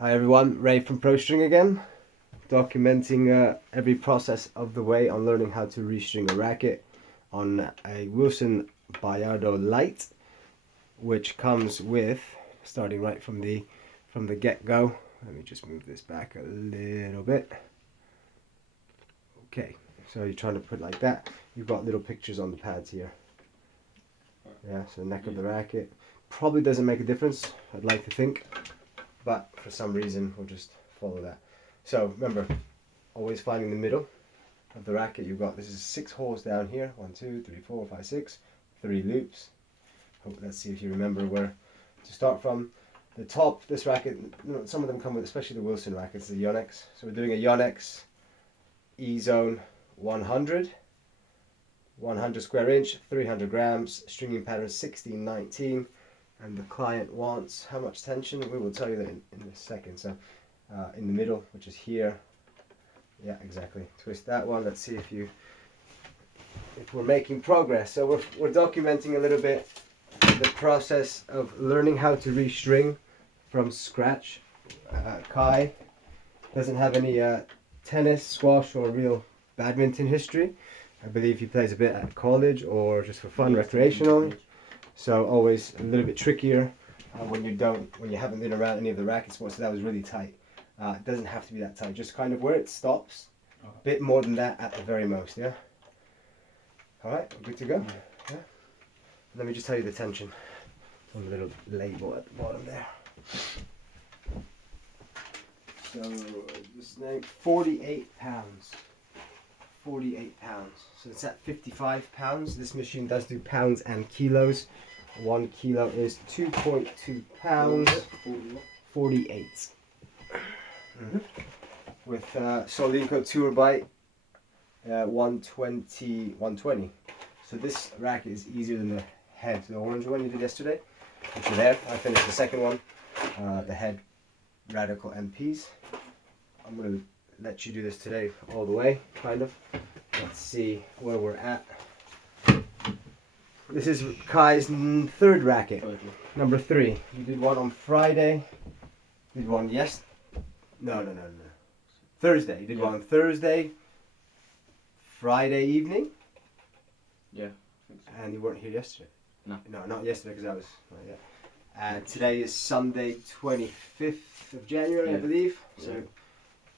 Hi everyone, Ray from ProString again, documenting every process of the way on learning how to restring a racket on a Wilson Bayardo Lite, which comes with, starting right from the get-go. Let me just move this back a little bit. Okay, so you're trying to put it like that. You've got little pictures on the pads here. Yeah, so the neck of the racket probably doesn't make a difference, I'd like to think. But for some reason we'll just follow that. So remember, always finding the middle of the racket. You've got, this is 6 holes down here, 1 2 3 4 5 6, 3 loops. Let's see if you remember where to start from. The top, this racket, some of them come with, especially the Wilson rackets, the Yonex. So we're doing a Yonex Ezone 100 square inch, 300 grams, stringing pattern 1619. And the client wants how much tension? We will tell you that in a second. So in the middle, which is here, yeah, exactly. Twist that one. Let's see if we're making progress. So we're documenting a little bit the process of learning how to restring from scratch. Kai doesn't have any tennis, squash, or real badminton history. I believe he plays a bit at college or just for fun, recreationally. So always a little bit trickier when you haven't been around any of the racket sports. So that was really tight. It doesn't have to be that tight, just kind of where it stops. A bit more than that at the very most, yeah? Alright, good to go? Yeah. Let me just tell you the tension on the little label at the bottom there. So this name, 48 pounds. 48 pounds. So it's at 55 pounds. This machine does do pounds and kilos. 1 kilo is 2.2 pounds. 48. With Solinco Tour Bite 120. So this racket is easier than the head. The orange one you did yesterday, which are there. I finished the second one, the head Radical MPs. I'm going to let you do this today all the way, kind of. Let's see where we're at. This is Kai's third racket, number 3. You did one on Friday. You did one No. Thursday. You did one on Thursday, Friday evening. Yeah, I think so. And you weren't here yesterday. No, not yesterday because I was not yet. Today is Sunday, 25th of January, I believe. So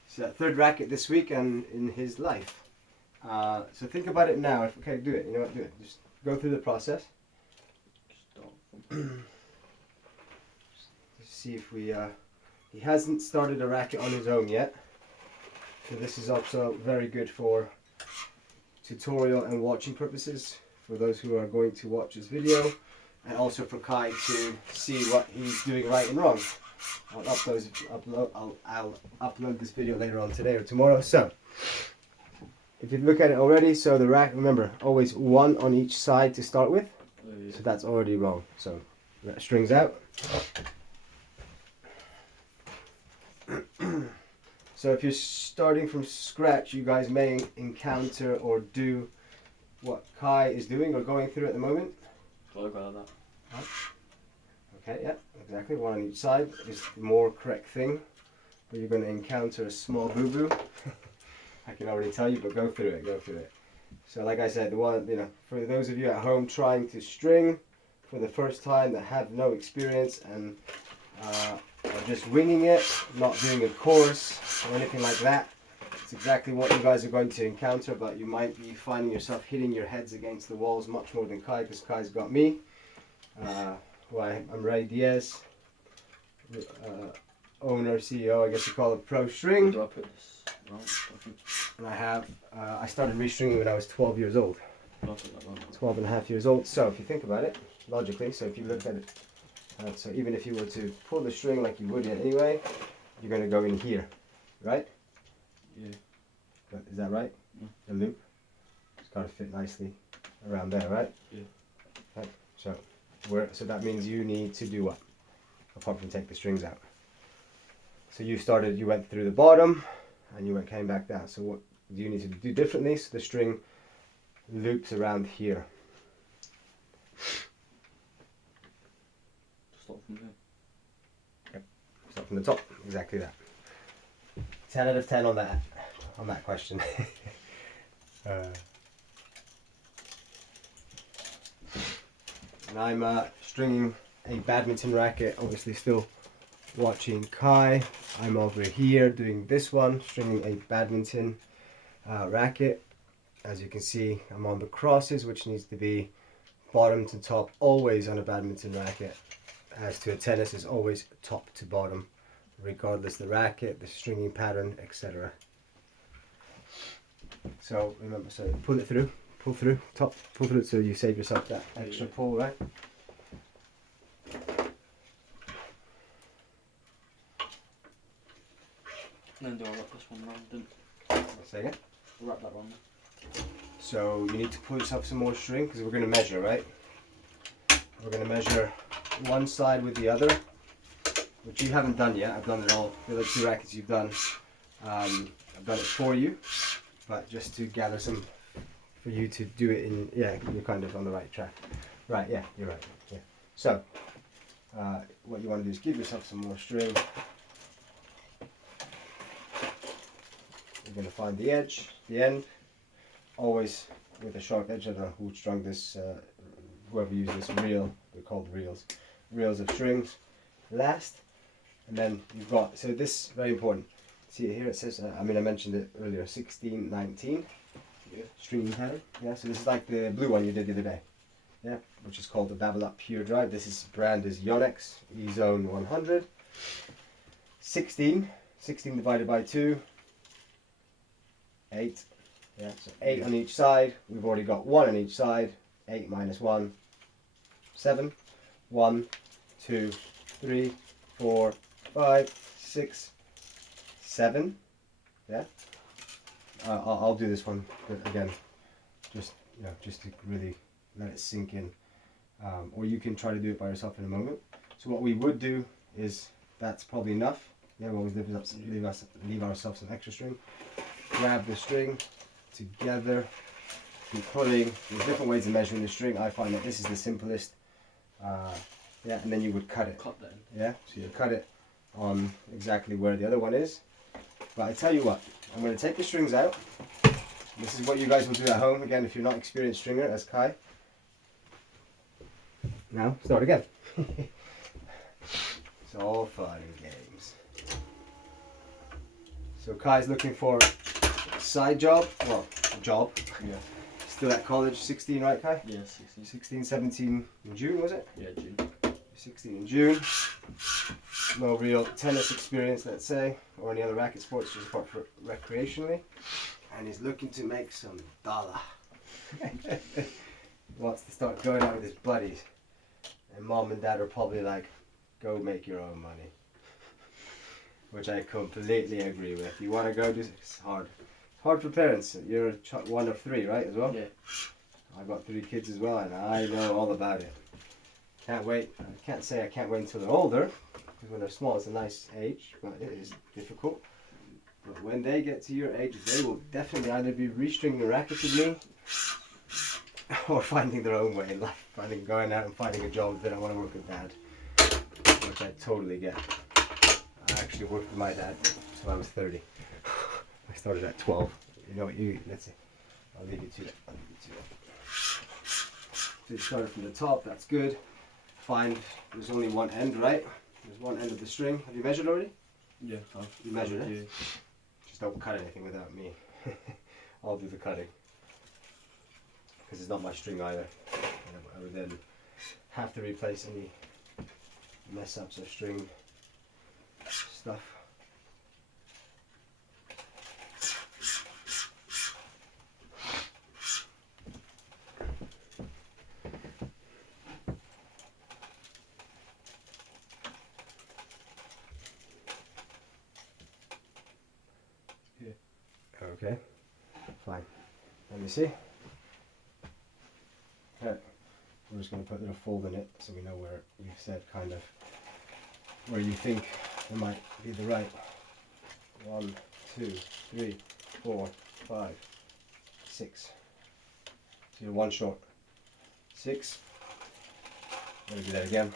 it's that third racket this week and in his life. So think about it now. Okay, do it. You know what? Do it. Just go through the process. See if we. He hasn't started a racket on his own yet. So this is also very good for tutorial and watching purposes for those who are going to watch this video, and also for Kai to see what he's doing right and wrong. I'll upload this video later on today or tomorrow. So if you look at it already, so the rack, remember, always 1 on each side to start with. So that's already wrong. So that strings out. So if you're starting from scratch, you guys may encounter or do what Kai is doing or going through at the moment. Okay, yeah, exactly. 1 on each side is the more correct thing. But you're going to encounter a small boo-boo. I can already tell you, but go through it. So like I said, the one, for those of you at home trying to string for the first time that have no experience and are just winging it, not doing a course or anything like that, it's exactly what you guys are going to encounter, but you might be finding yourself hitting your heads against the walls much more than Kai, because Kai's got me. I'm Ray Diaz, owner, CEO, I guess you call it, ProString. Do I put this wrong? And I started restringing when I was 12 years old. 12 and a half years old. So if you think about it, logically, so if you look at it, so even if you were to pull the string like you would anyway, you're going to go in here, right? Yeah. Is that right? Yeah. The loop? It's got to fit nicely around there, right? Yeah. Okay. So that means you need to do what? Apart from take the strings out. So you went through the bottom and you came back down. So what do you need to do differently? So the string loops around here. Start from there. Yep. Start from the top. Exactly that. 10 out of 10 on that question. And I'm stringing a badminton racket, obviously still watching Kai. I'm over here doing this one, stringing a badminton racket. As you can see, I'm on the crosses, which needs to be bottom to top, always on a badminton racket. As to a tennis, is always top to bottom, regardless the racket, the stringing pattern, etc. So remember, so pull through, top, pull through, so you save yourself that extra pull, right? And then do I wrap this one round? Didn't Say again? wrap that one. So you need to pull yourself some more string because we're going to measure, right? We're going to measure one side with the other, which you haven't done yet. I've done it all. The other two rackets you've done, I've done it for you, but just to gather some for you to do it in. Yeah, you're kind of on the right track. Right? Yeah, you're right. Yeah. So what you want to do is give yourself some more string. You're going to find the edge, the end, always with a sharp edge. I don't know who strung this, whoever used this reel, they're called reels. Reels of strings last, and then you've got, so this very important. See here it says, I mentioned it earlier, 1619 stringing pattern. Yeah, so this is like the blue one you did the other day. Yeah, which is called the Babble Up Pure Drive. This is brand is Yonex Ezone 100. 16 divided by 2. 8, yeah, so 8 on each side. We've already got 1 on each side. 8 minus 1, 7. 1, 2, 3, 4, 5, 6, 7. Yeah. I'll do this one again, just just to really let it sink in, or you can try to do it by yourself in a moment. So what we would do is, that's probably enough. Yeah, we'll always leave ourselves some extra string. Grab the string together, keep pulling. There's different ways of measuring the string. I find that this is the simplest. Yeah, and then you would cut it. Cut that in. Yeah, so you cut it on exactly where the other one is. But I tell you what, I'm going to take the strings out. This is what you guys will do at home. Again, if you're not experienced stringer, as Kai. Now, start again. It's all fun and games. So Kai's looking for a side job. Well, a job. Yeah. Still at college, 16, right, Kai? Yeah, 16. 16, 17 in June, was it? Yeah, June. 16 in June. No real tennis experience, let's say, or any other racket sports, just apart from recreationally. And he's looking to make some dollar. Wants to start going out with his buddies. And mom and dad are probably like, go make your own money. Which I completely agree with. You want to go do it, it's hard. It's hard for parents. You're one of 3, right, as well? Yeah. I've got 3 kids as well, and I know all about it. Can't wait. I can't say I can't wait until they're older, because when they're small it's a nice age, but it is difficult. But when they get to your age, they will definitely either be restringing the rackets with me, or finding their own way in life. Going out and finding a job that they don't want to work with dad, which I totally get. I actually worked with my dad until I was 30. I started at 12. You know what? Let's see. I'll leave you to it. So you started from the top. That's good. Find there's only one end, right? There's one end of the string. Have you measured already? Yeah. You measured it? Yeah. Just don't cut anything without me. I'll do the cutting. Because it's not my string either. I would then have to replace any mess ups of string stuff. Okay, fine. Let me see. Okay. We're just going to put a little fold in it so we know where we've said kind of where you think it might be the right. 1, 2, 3, 4, 5, 6. So you're 1 short. 6. Let me do that again.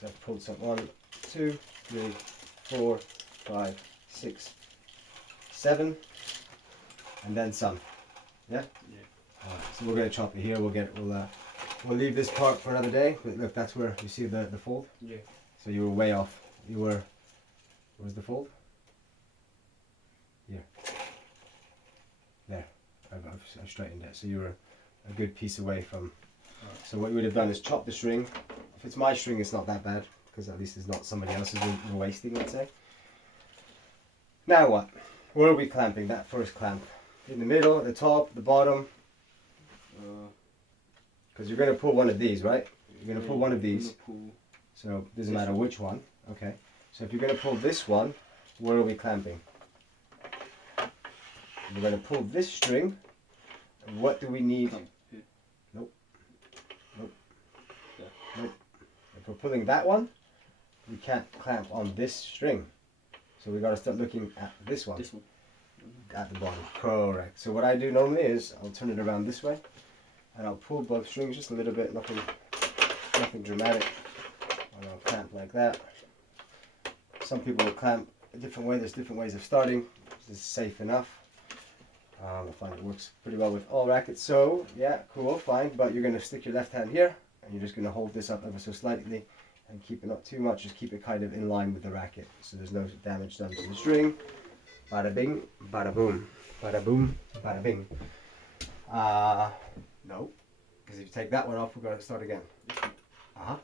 So I've pulled some 1, 2, 3, 4, 5, 6, 7, and then some. Yeah. Yeah. Alright, so we're gonna chop it here. We'll leave this part for another day. But look, that's where you see the fold. Yeah. So you were way off. You were. Where's the fold? Here. There. I've straightened it. So you were a good piece away from. Right. So what you would have done is chop the string. If it's my string, it's not that bad because at least it's not somebody else's we're wasting, let's say. Now what? Where are we clamping that first clamp? In the middle, the top, the bottom? Because you're going to pull one of these, right? You're going to pull one of these. So it doesn't matter which one. Okay. So if you're going to pull this one, where are we clamping? We're going to pull this string. And what do we need? Nope. Nope. Yeah. Nope. If we're pulling that one, we can't clamp on this string. So we got to start looking at this one. This one. At the bottom. Correct. So what I do normally is I'll turn it around this way and I'll pull both strings just a little bit, nothing dramatic. And I'll clamp like that. Some people will clamp a different way. There's different ways of starting. This is safe enough. I find it works pretty well with all rackets. So yeah, cool, fine. But you're going to stick your left hand here and you're just going to hold this up ever so slightly and keep it not too much. Just keep it kind of in line with the racket so there's no damage done to the string. Bada bing, bada boom. Bada boom, bada bing. No. Because if you take that one off, we're going to start again. And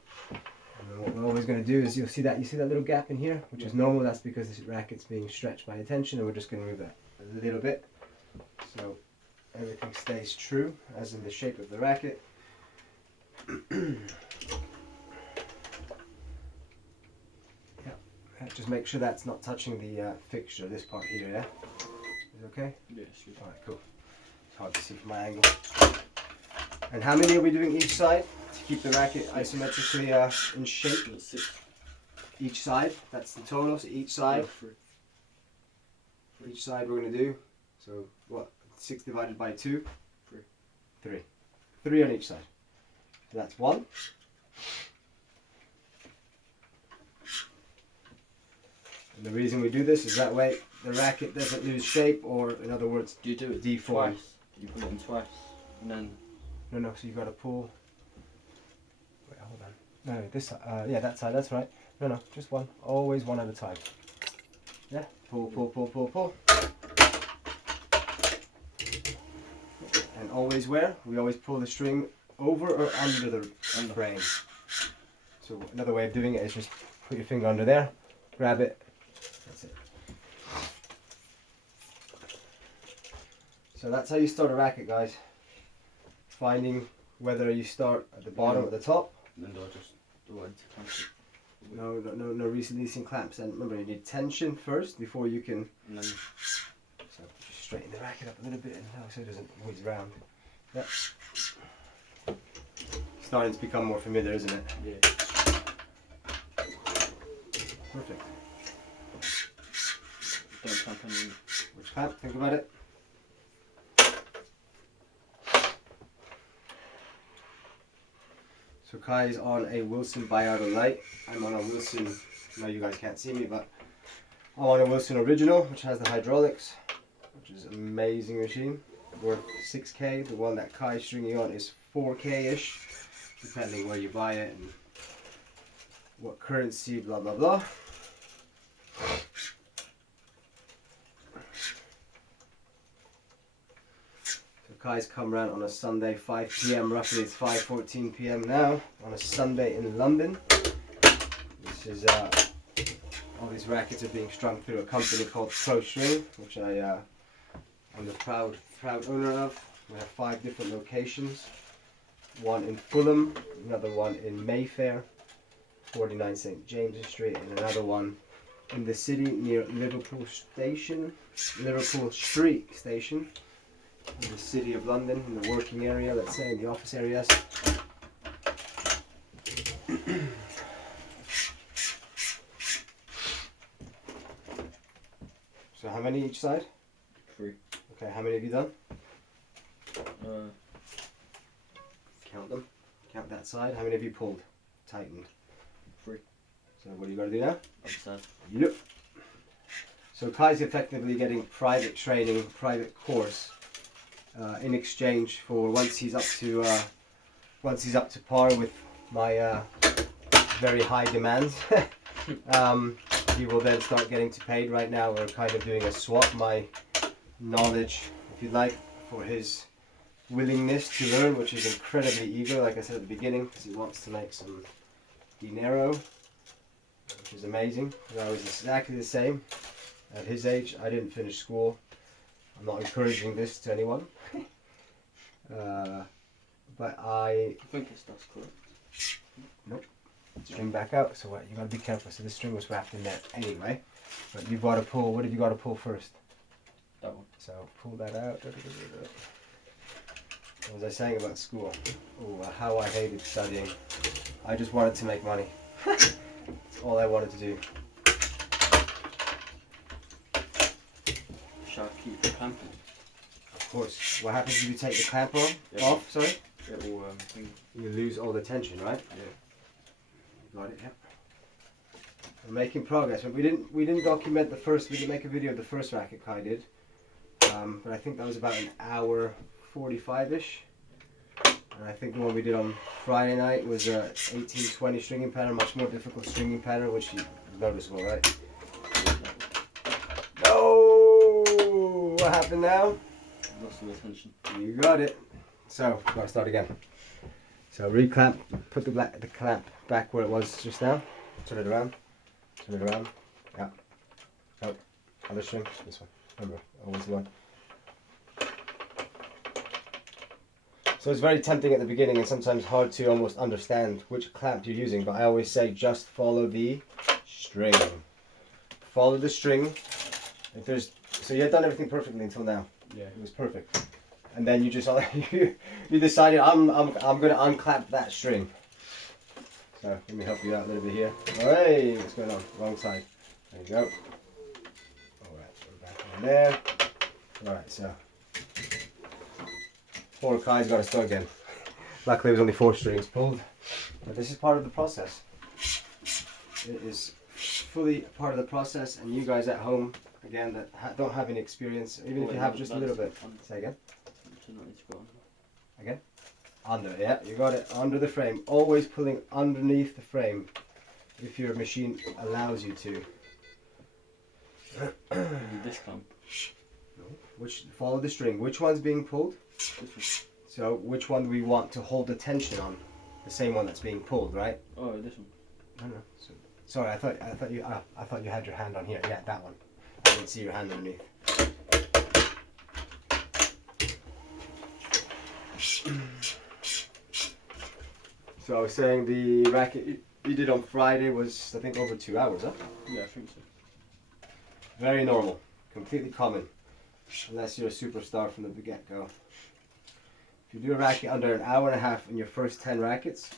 then what we're always going to do is you see that little gap in here, which is normal. That's because this racket's being stretched by the tension, and we're just going to move that a little bit. So everything stays true, as in the shape of the racket. Just make sure that's not touching the fixture, this part here, yeah? Is it okay? Yeah, sure. Alright, cool. It's hard to see from my angle. And how many are we doing each side to keep the racket isometrically in shape? 6. Each side, that's the total, so each side. 3. For each side we're going to do, so what, 6 divided by 2? 3. 3. 3 on each side. So that's 1. And the reason we do this is that way the racket doesn't lose shape, or in other words, Do you do it deform. twice? You put it in twice, and then No, so you've got to pull. Wait, hold on. No, this side. Yeah, that side, that's right. No, just one. Always one at a time. Yeah, pull, pull, pull, pull, pull. And always where? We always pull the string over or under the frame. So another way of doing it is just put your finger under there, grab it. That's it. So that's how you start a racket, guys. Finding whether you start at the bottom or the top. do I just do it to clamp it? No releasing clamps. And remember, you need tension first before you can. And then So just straighten the racket up a little bit and so it doesn't whiz around. Yep. Starting to become more familiar, isn't it? yeah. Perfect. Don't clamp anything. Which clamp? Think about it. So Kai is on a Wilson Biardo Light. I'm on a Wilson, no you guys can't see me, but I'm on a Wilson Original, which has the hydraulics, which is an amazing machine. Worth 6K. The one that Kai's stringing on is 4K-ish, depending where you buy it and what currency, blah blah blah. Kai's come around on a Sunday, 5 PM roughly. It's 5:14 PM now on a Sunday in London. This is all these rackets are being strung through a company called Pro String, which I'm the proud owner of. We have 5 different locations. One in Fulham, another one in Mayfair, 49 St James's Street, and another one in the city near Liverpool Street Station. In the city of London, in the working area, let's say, in the office areas. So how many each side? 3. Okay, how many have you done? Uh, Count them. Count that side. How many have you pulled? Tightened. 3. So what do you got to do now? Upside. Yep. So Kai's effectively getting private training, private course, in exchange for once he's up to par with my very high demands. He will then start getting to paid. Right now we're kind of doing a swap, my knowledge, if you like, for his willingness to learn, which is incredibly eager, like I said at the beginning, because he wants to make some dinero, which is amazing. I was exactly the same at his age. I didn't finish school. I'm not encouraging this to anyone. But I think it's that's correct. Nope. String back out. So what? You gotta be careful. So this string was wrapped in there anyway. But you've got to pull. What have you got to pull first? That one. So pull that out. What was I saying about school? Oh, how I hated studying. I just wanted to make money. That's all I wanted to do. Shall I keep the clamping? Of course. What happens if you take the clamp Yeah. off? Sorry. It will You lose all the tension, right? Yeah. Got it. Yep. We're making progress, but we didn't document the first. We didn't make a video of the first racket Kai did, but I think that was about an hour 45-ish. And I think the one we did on Friday night was a 1820 stringing pattern, much more difficult stringing pattern, which is noticeable, right? No! What happened now? Lost the attention. You got it. So, gotta start again. So reclamp, put the clamp back where it was just now. Turn it around. Turn it around. Yeah. Oh, other string. This one. Remember, always the one. So it's very tempting at the beginning and sometimes hard to almost understand which clamp you're using, but I always say just follow the string. Follow the string. So you had done everything perfectly until now. Yeah. It was perfect. And then you just you decided I'm gonna unclamp that string. So let me help you out a little bit here. Hey, what's going on? Wrong side. There you go. Alright, we're back on there. Alright, so poor Kai's got to start again. Luckily there was only 4 strings pulled. But this is part of the process. It is fully part of the process, and you guys at home, again, that don't have any experience, even if you have just a little bit. Say again. Again? Under, yeah, you got it. Under the frame. Always pulling underneath the frame if your machine allows you to. This clamp. No. Follow the string. Which one's being pulled? This one. So which one we want to hold the tension on? The same one that's being pulled, right? Oh, this one. No. So, sorry, I thought you had your hand on here. Yeah, that one. I didn't see your hand underneath. So I was saying the racket you did on Friday was, I think, over 2 hours, huh? Yeah, I think so. Very normal, completely common, unless you're a superstar from the get-go. If you do a racket under an hour and a half in your first 10 rackets,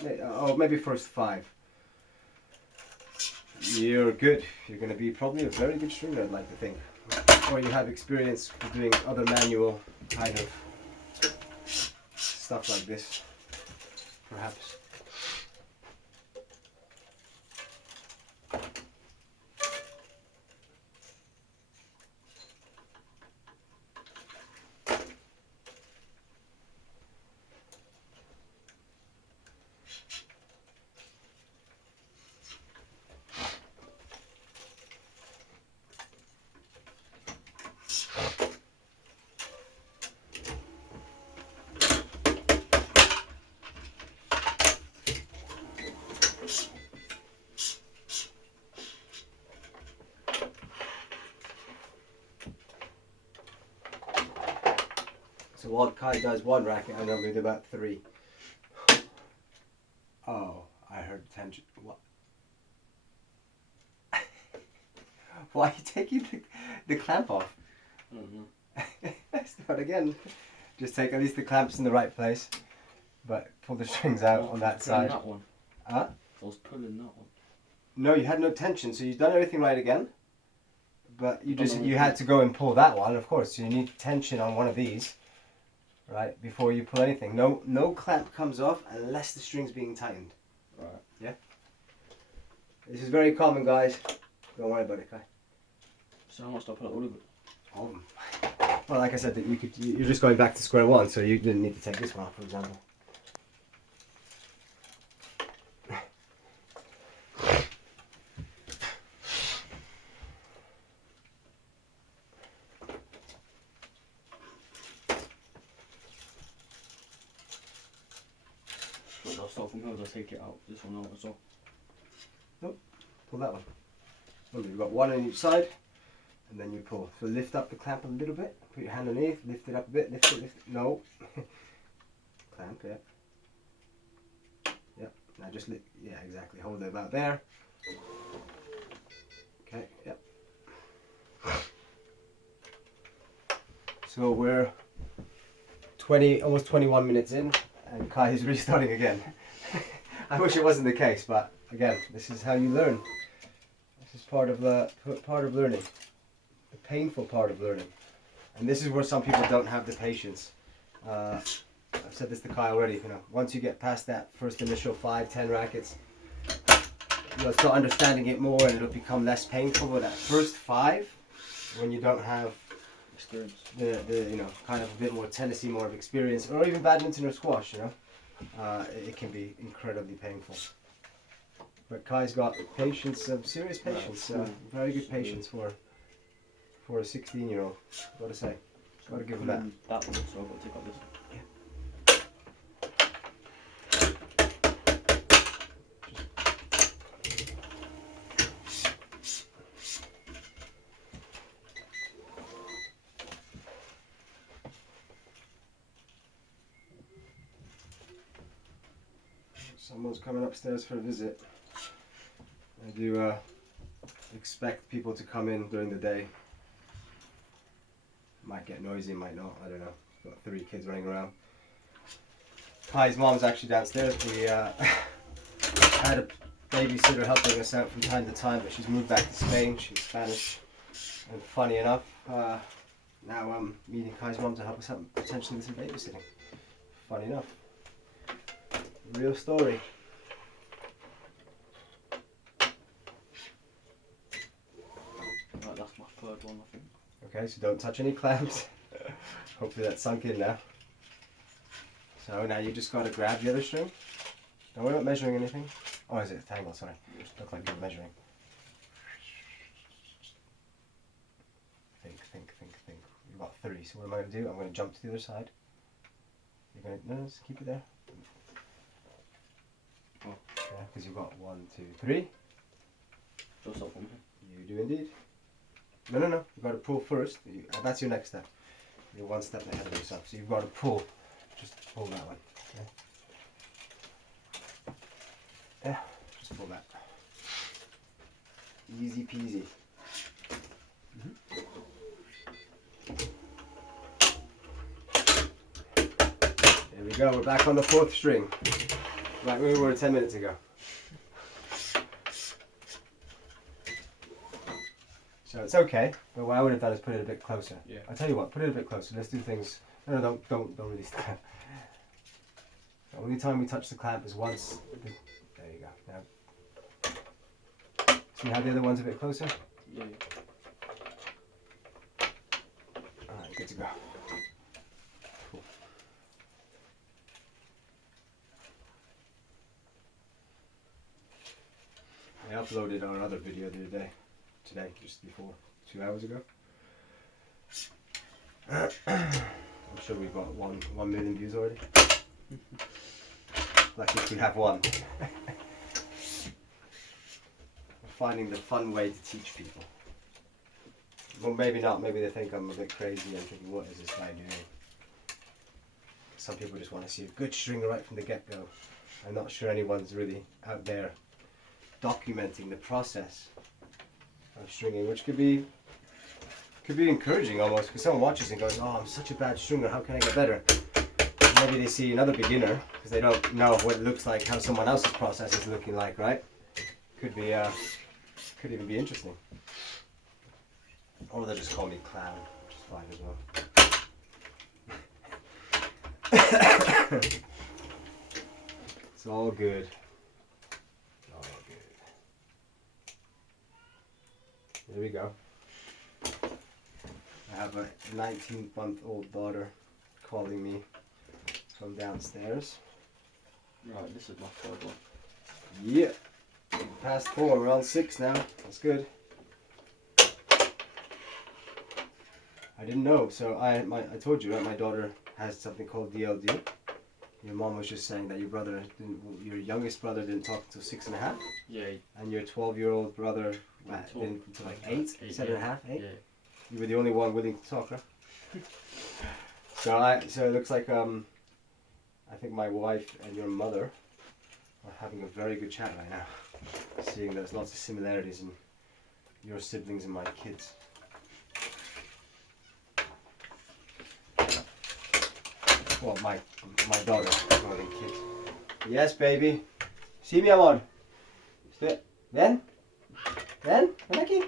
maybe first 5, you're good. You're going to be probably a very good stringer, I'd like to think. Or you have experience with doing other manual kind of stuff like this, perhaps. So while Kai does 1 racket, I normally do about 3. Oh, I heard tension. What? Why are you taking the clamp off? I don't know. Start again. Just take at least the clamps in the right place, but pull the strings out on that side. That one. Huh? I was pulling that one. No, you had no tension, so you've done everything right again. But you had to go and pull that one, of course. So you need tension on one of these, right, before you pull anything. No clamp comes off unless the string's being tightened. Right. Yeah. This is very common, guys. Don't worry about it, Kai. So how much do I put all of it? All of them. Well, like I said, that you're just going back to square one, so you didn't need to take this one off, for example. Wait, I'll start from here, I'll take it out. This one out as well. Pull that one. Remember, you've got one on each side, and then you pull. So lift up the clamp a little bit. Put your hand underneath, lift it up a bit, lift it, lift it. No. Clamp, yeah. Yep. Now just lift, yeah, exactly. Hold it about there. Okay, yep. So we're almost 21 minutes in, and Kai is restarting again. I wish it wasn't the case, but again, this is how you learn. This is part of learning, the painful part of learning, and this is where some people don't have the patience. I've said this to Kai already. You know, once you get past that first initial 5-10 rackets, you'll start understanding it more, and it'll become less painful. But that first 5, when you don't have Experience. the you know, kind of a bit more tennisy, more of experience, or even badminton or squash, you know, it can be incredibly painful. But Kai's got patience, serious patience, very good patience for a 16-year-old. Gotta say, gotta give him that. That one, so I've got to take out this one. Someone's coming upstairs for a visit. I do expect people to come in during the day. Might get noisy, might not, I don't know. Got 3 kids running around. Kai's mom's actually downstairs. We had a babysitter helping us out from time to time, but she's moved back to Spain. She's Spanish. And funny enough, now I'm meeting Kai's mom to help us out potentially with some babysitting. Funny enough. Real story. Right, that's my third one, I think. Okay, so don't touch any clamps. Hopefully that's sunk in now. So now you just got to grab the other string. Don't worry about measuring anything. Oh, is it a tangle? Sorry. Look like you're measuring. Think. You've got 3. So what am I going to do? I'm going to jump to the other side. You're going to no, just keep it there. Oh. Yeah, because you've got 1, 2, 3. Just up from here. You do indeed. No. You've got to pull first. That's your next step. You're one step ahead of yourself. So you've got to pull. Just pull that one. Yeah, just pull that. Easy peasy. There we go. We're back on the 4th string. Right where we were 10 minutes ago. So it's okay, but what I would have done is put it a bit closer. Yeah. I'll tell you what, put it a bit closer. Let's do things. No, don't release the clamp. The only time we touch the clamp is once. There you go. Now, see how the other one's a bit closer? Yeah. Alright, good to go. Cool. I uploaded our other video the other day. Today, just before, 2 hours ago. I'm sure we've got 1 million views already. Lucky if we have 1. We're finding the fun way to teach people. Well, maybe not. Maybe they think I'm a bit crazy and thinking, what is this guy doing? Some people just want to see a good stringer right from the get-go. I'm not sure anyone's really out there documenting the process of stringing, which could be encouraging almost, because someone watches and goes, oh, I'm such a bad stringer, how can I get better? Maybe they see another beginner because they don't know what it looks like, how someone else's process is looking like, right? Could be could even be interesting. Or they'll just call me clown, which is fine as well. It's all good. All good. There we go. I have a 19-month-old daughter calling me from downstairs. Right, this is my third one. Yeah. Past 4, we're on 6 now. That's good. I didn't know, so I told you, right? My daughter has something called DLD. Your mom was just saying that your youngest brother didn't talk until 6.5. Yeah. And your 12-year-old brother didn't until like 8, 7.5, 8. Yeah. You were the only one willing to talk, huh? So it looks like I think my wife and your mother are having a very good chat right now, seeing there's lots of similarities in your siblings and my kids. Well, my daughter more than kids. Yes, baby. Sí, mi amor. Ven. Ven. Ven aquí.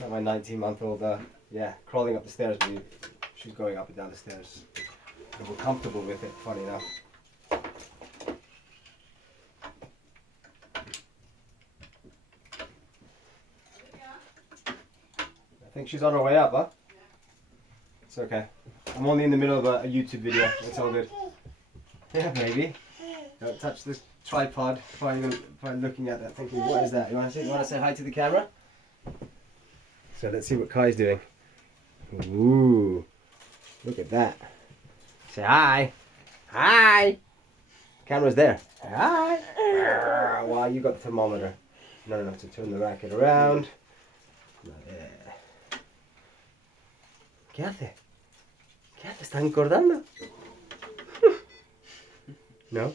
Got my 19-month-old, crawling up the stairs. She's going up and down the stairs. And we're comfortable with it, funny enough. I think she's on her way up, huh? It's okay. I'm only in the middle of a YouTube video. It's all good. Yeah, baby. Don't touch this tripod while looking at that thinking, what is that? You want to say hi to the camera? So let's see what Kai's doing. Ooh. Look at that. Say hi. Hi. Camera's there. Hi. Wow, you got the thermometer. No, to turn the racket around. ¿Qué hace? ¿Qué hace? ¿Está encordando? No?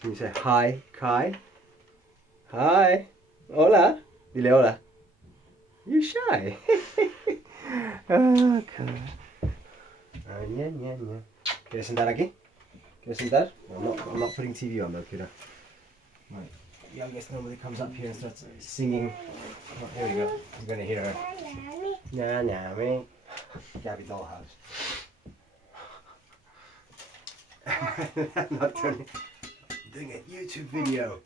Can you say hi, Kai? Hi. Hola. Dile hola. You're shy. Oh, Kai. ¿Quieres sentar aquí? ¿Quieres sentar? I'm not putting TV on though, kiddo. My youngest normally comes up here and starts singing. Oh, here we go. I'm going to hear her. Nah, me. Gabby Dollhouse. I'm not doing a YouTube video.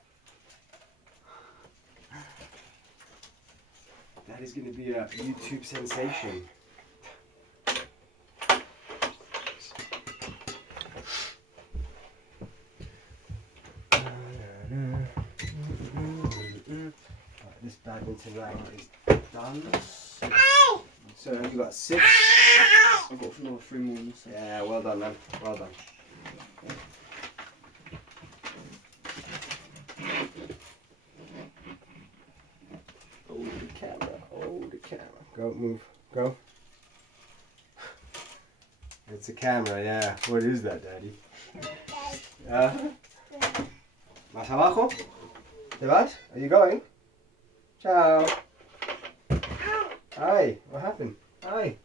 That is going to be a YouTube sensation. This badminton racket is done. So you got 6. I've got another 3 more in this. Yeah, well done, man. Well done. Hold the camera. Hold the camera. Go, move. Go. It's a camera, yeah. What is that, Daddy? ¿Más abajo? ¿Te vas? Are you going? Ciao. Hi. What happened? Hi.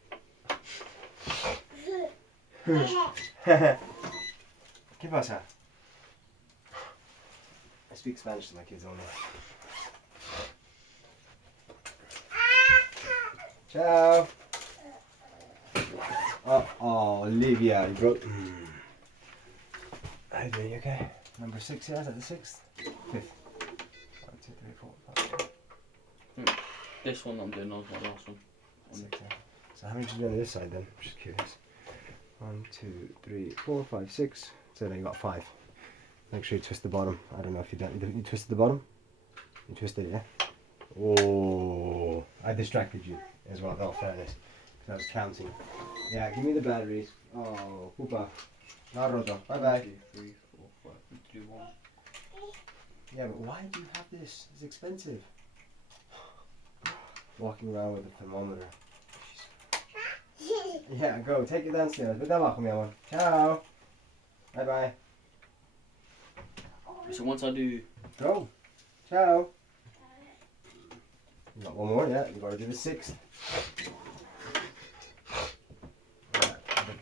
¿Qué pasa? I speak Spanish to my kids only. Ciao. Oh, Olivia, you broke. How you doing? You okay? Number 6, yeah? Is that the 6th? 5th. 1, 2, 3, 4, 5. This one I'm doing, that was my last one. 6, yeah. So how many did you do on this side then? I'm just curious. 1, 2, 3, 4, 5, 6. So then you got 5. Make sure you twist the bottom. I don't know if you done. You twisted the bottom? You twisted it, yeah? Oh, I distracted you as well, in all fairness. Because I was counting. Yeah, give me the batteries. Oh, Pupa. Not roto. Bye bye. 2, 3, 4, 5, 3, 2, 1. Yeah, but why do you have this? It's expensive. Walking around with a thermometer. Yeah, go. Take it downstairs. Vete abajo, mi amor. Ciao. Bye bye. So once I do... Go. Ciao. You got one more, yeah. You got to do the 6th.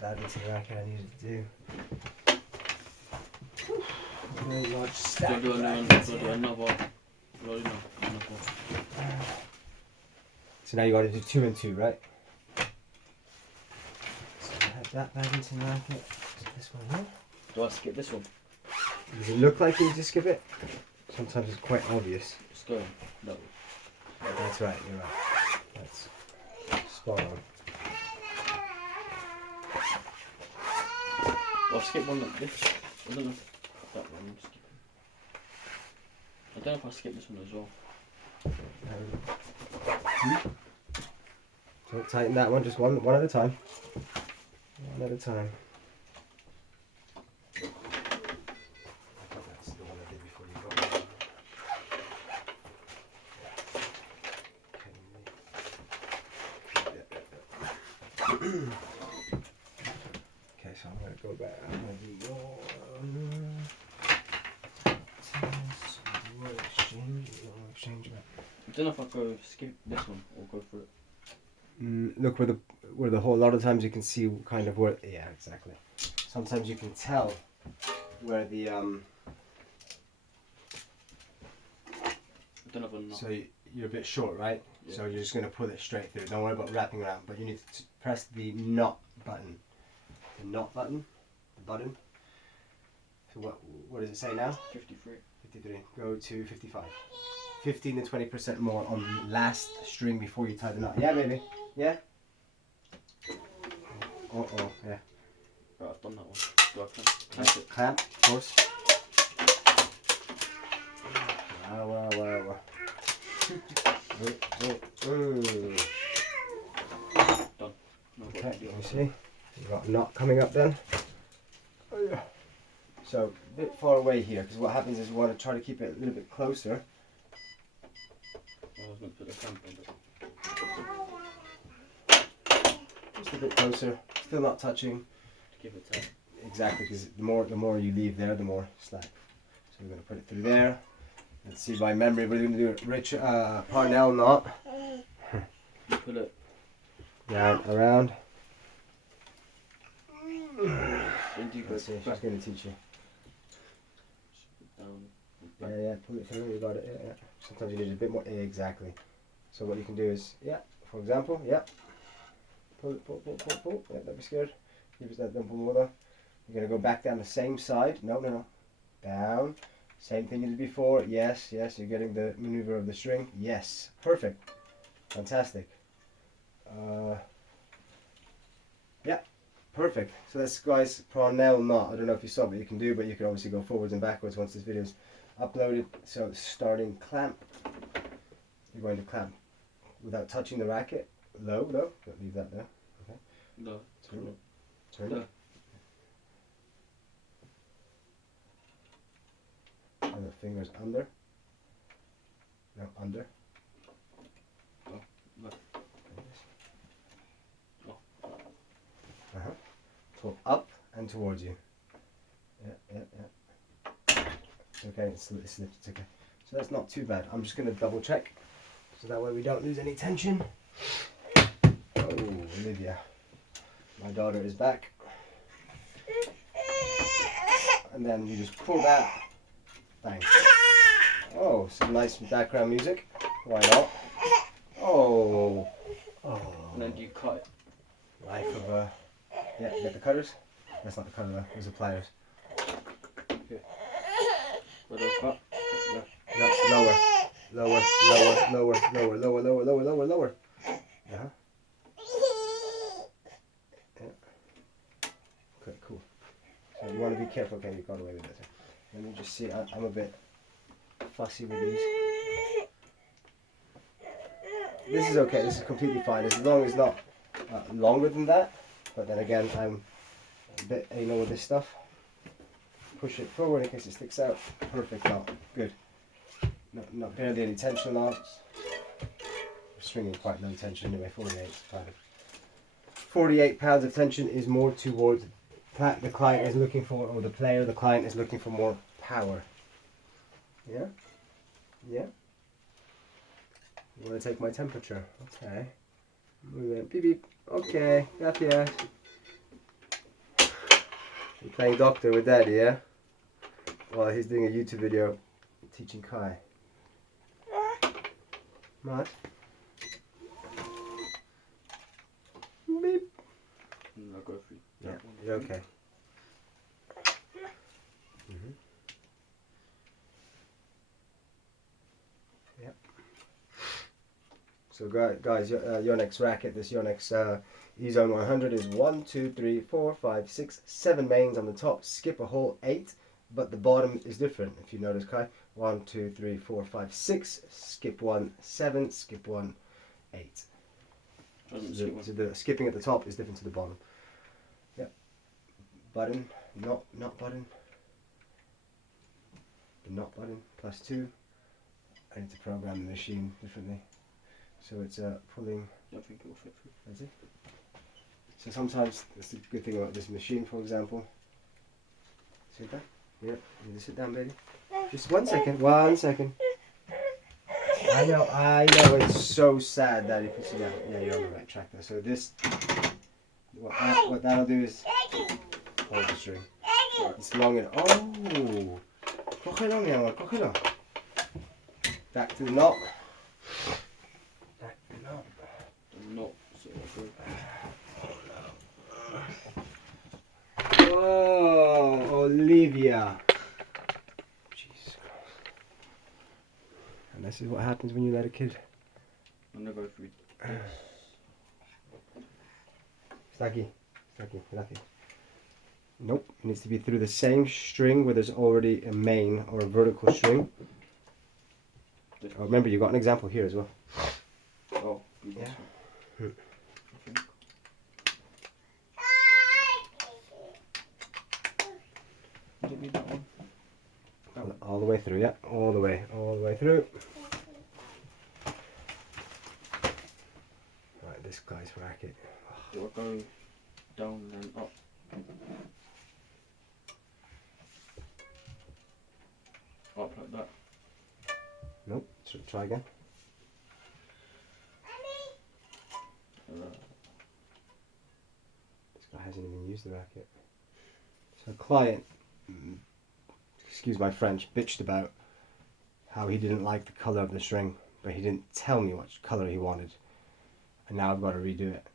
That is the racket I needed to do. Very large stack. Do another. So now you got to do 2 and 2, right? So I have that badminton racket. This one here. Do I skip this one? Does it look like you need to skip it? Sometimes it's quite obvious. Just go. No. That's right, you're right. That's spot on. I'll skip one like this. I don't know if that one I'm skipping. I don't know if I skip this one as well. So tighten that one, just one at a time. One at a time. That's the one I did before you got. Okay, so I'm going to go back. I'm going to do your exchange. I don't know if I go skip this one or go for it. Look where the whole lot of times you can see kind of where, yeah, exactly. Sometimes you can tell where the I don't have enough. so you're a bit short, right? Yeah. So you're just going to pull it straight through. Don't worry about wrapping around, but you need to press the knot button. The knot button, the button. So what does it say now? 53. 53. Go to 55. 15 to 20% more on the last string before you tie the knot. Yeah, baby. Yeah. Oh, yeah. Right, I've done that one. Do I clamp it? Clamp, of course. Wow. Done. No, Okay, you see, you got a knot coming up then. Oh, yeah. So a bit far away here, because what happens is we want to try to keep it a little bit closer. I was going to put a clamp on it. Just a bit closer, still not touching. To give it time. Exactly, because the more you leave there, the more slack. So we're going to put it through there. Let's see, by memory, we're going to do a rich Parnell knot. You put it Down, around. when do you go Let's see, she's back going to teach you. down? Yeah, pull it through, you got it, yeah. Sometimes you need a bit more, exactly. So what you can do is, for example, pull it, pull. Yeah, don't be scared. Keep it that, don't pull more though. You're going to go back down the same side. No. Down. Same thing you did before. Yes, you're getting the maneuver of the string. Yes, perfect. Fantastic. Perfect. So that's, guys, Parnell knot. I don't know if you saw what you can do, but you can obviously go forwards and backwards once this video is uploaded. So starting clamp. You're going to clamp without touching the racket. Low. Don't leave that there. Okay. No. Turn it. And the fingers under. No, under. Oh, no. Pull up and towards you. Yeah. Okay, it slipped, it's okay. So that's not too bad. I'm just going to double check, so that way we don't lose any tension. Oh, Olivia. My daughter is back. And then you just pull that. Bang. Oh, some nice background music. Why not? Oh. And then do you cut it? Life of a... Yeah, you get the cutters? That's not the cutter though, those are pliers. Okay. Where do I cut? No, lower. Yeah. Okay, cool. So you want to be careful. Okay, you got away with it. Let me just see. I'm a bit fussy with these. This is okay. This is completely fine as long as it's not longer than that. But then again, I'm a bit anal with this stuff. Push it forward in case it sticks out. Perfect knot. Good. Not barely any tension knots. Stringing quite low tension anyway. 48 pounds of tension is more towards the client is looking for, or the client is looking for more power. Yeah? You want to take my temperature? Okay. Beep beep. Okay, gracias. You're playing doctor with Daddy, yeah? Well, he's doing a YouTube video teaching Kai. Matt? Beep. I'll go through. Yeah, you're okay. So guys, Yonex racket, this Yonex Ezone 100 is 1, 2, 3, 4, 5, 6, 7 mains on the top. Skip a hole 8, but the bottom is different. If you notice, Kai, 1, 2, 3, 4, 5, 6. Skip 1, 7. Skip 1, 8. So the skipping at the top is different to the bottom. Yep. Button, not button. The not button +2. I need to program the machine differently. So it's pulling. I think it will fit through. Is it? So sometimes that's the good thing about this machine, for example. See that? Yeah. You need to sit down, baby. Just 1 second. 1 second. I know. It's so sad that if you sit down. Yeah, you're on the right track there. So this, what that'll do is hold the string. It's long and oh. Cógelo, mi amor. Cógelo. Back to the knot. Back to the knot. The knot. Oh, Olivia. Jesus Christ. And this is what happens when you let a kid. I'm gonna go through this. Está aquí. Gracias. Nope. It needs to be through the same string where there's already a main or a vertical string. Oh, remember, you got an example here as well. Oh, yeah. Give me that one. All the way through, yeah. All the way through. Right, this guy's racket. Do I go down and up? Up like that. Nope. So try again. This guy hasn't even used the racket. So a client, excuse my French, bitched about how he didn't like the colour of the string, but he didn't tell me what colour he wanted. And now I've got to redo it.